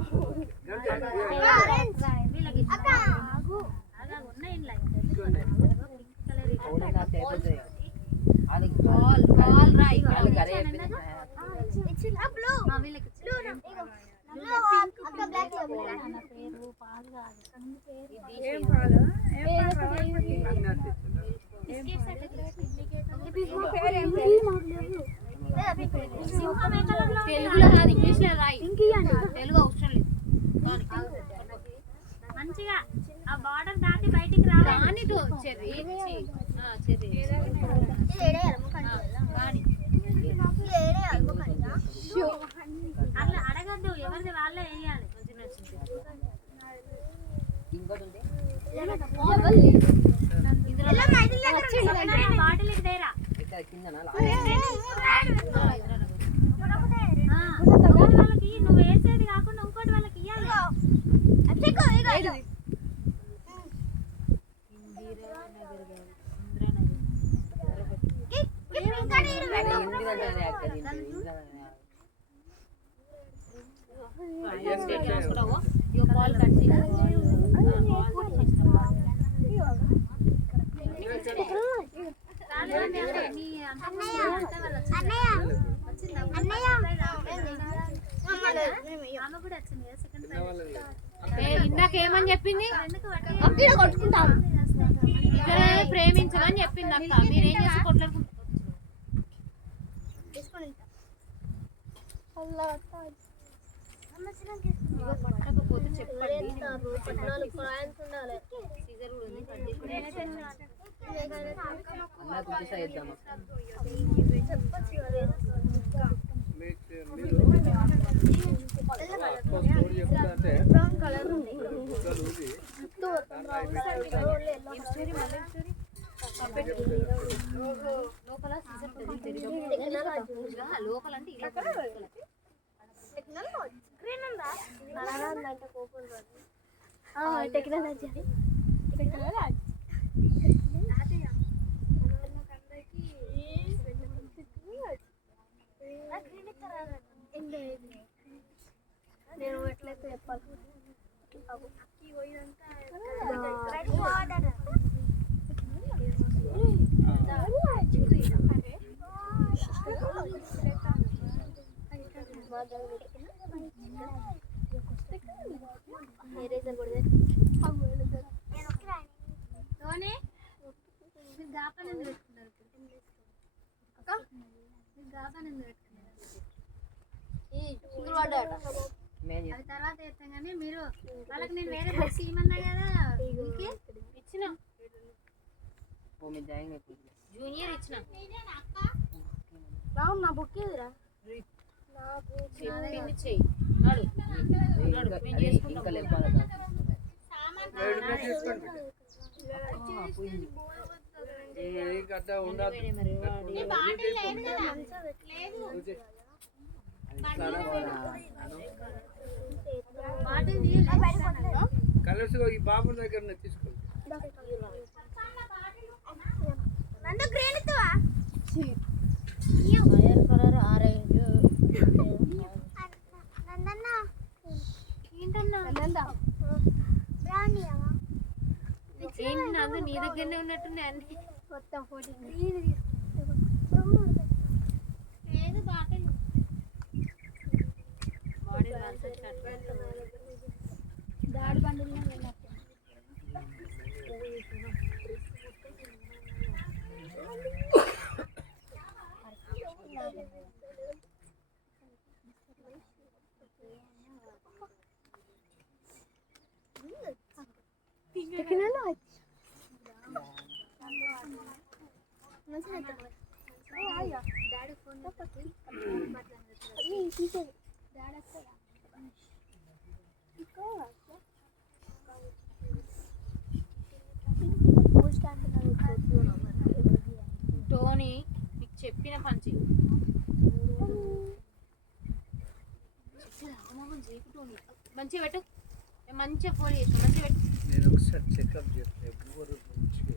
తెలుగులో కాదు ఇంగ్లీష్లో రాయి. తెలుగు అవసరం లేదు. మంచిగా ఆ బార్డర్ దాటి బయటికి రావాలి. కానీ చెర్రీ చెర్రీ అట్లా అడగద్దు, ఎవరిది వాళ్ళే వేయాలి. బాటిల్కి దేరా వాళ్ళకి నువ్వు వేసేది కాకుండా ఇంకోటి వాళ్ళకి ఇవ్వాలి. పాలు కట్టి ఇందాకేమని చెప్పింది? ఇద్దరు ప్రేమించమని చెప్పింది అక్క. మీరేం చేసి కొట్లాడుకుంటారు? పట్టకపోతే చెప్పండి. లోపల అంటే టెక్నాలజీ నేను ఎట్లయితే చెప్పాలి అది తర్వాత చేస్తాం కానీ మీరు వాళ్ళకి నేను వేరే బుక్స్ ఇవ్వమన్నా కదా ఇచ్చిన జూనియర్ ఇచ్చిన నా బుక్ ఏదిరా చెప్పింది చెయ్యి. నడు నడు మేము చేసుకుంటాం. కలర్స్ ఈ బాబు దగ్గర తీసుకోండి. కలర్ ఆరెంజ్ ఏంటి నందు నీ దగ్గరనే ఉన్నట్టున్నాయి అన్ని. మొత్తం ఫోటో లేదు బాటిల్ బాడీ దాడి బండిలో వెళ్ళినట్టు డాడీ ఫోన్ టోనీ మీకు చెప్పిన పని చెయ్యి. మంచిగా పెట్టు, మంచిగా ఫోన్ చేసి మంచిగా పెట్టు. నేను ఒకసారి చెకప్ చేస్తాను. ఎవరు మంచిగా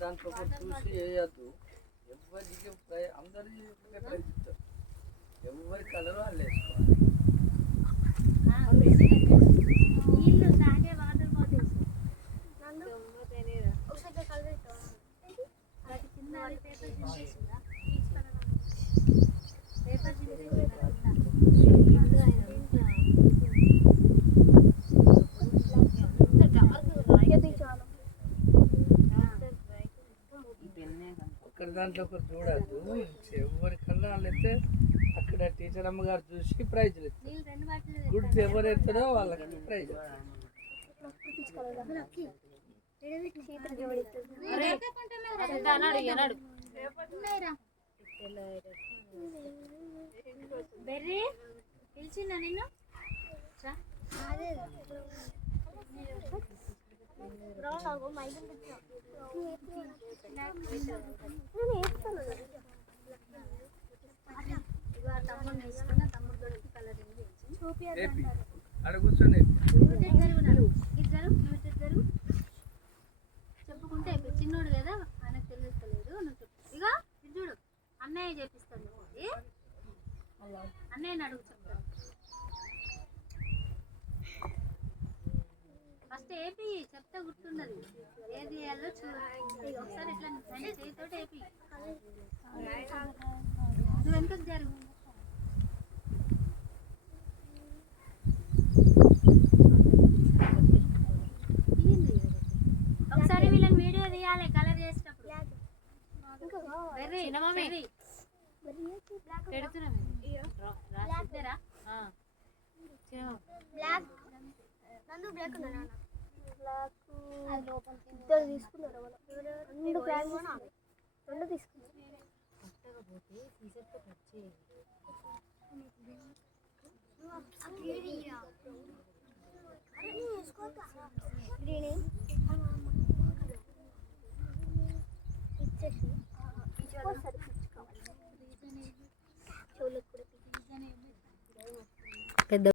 దాంట్లో చూసి వేయద్దు. ఎవరికి అందరి ప్రయత్నిస్తారు. ఎవరి కలర్ వాళ్ళు వేసుకోవాలి. నీళ్ళు తాగే వాటర్ బాటిల్స్ కింద పేపర్ దాంట్లో ఒకరు చూడద్దు, ఎవరి కన్నా వాళ్ళు ఎత్తే అక్కడ టీచర్ అమ్మగారు చూసి ప్రైజ్లు ఇస్తారు. గుర్తు ఎవరు ఎత్తారో వాళ్ళకి ప్రైజ్. అన్నాడు అన్నాడు బెర్రీ పిలిచిందా నిన్ను? ఏపీ అక్కడ కూర్చొని చెప్పుకుంటే చిన్నోడు కదా ఆయనకు తెలుస్తలేదు. నువ్వు చెప్పు. ఇక ఇది చూడు, అన్నయ్య చేపిస్తాను. అన్నయ్యని అడుగు చెప్తాను. ఫస్ట్ ఏపీ చెప్తే గుర్తున్నది. ఏది చేయాలో ఒకసారి ఇట్లా అంటే చేతితో ఏపీ. నువ్వు వెనుకకు జరుగు. ఒకసారి వీళ్ళని వీడియో తీయాలి కలర్ చేసేటప్పుడు. ఇద్దరు తీసుకున్నారు. రెండు బ్యాగ్ రెండు తీసుకున్నారు. ఇచ్చేసి చెవులకు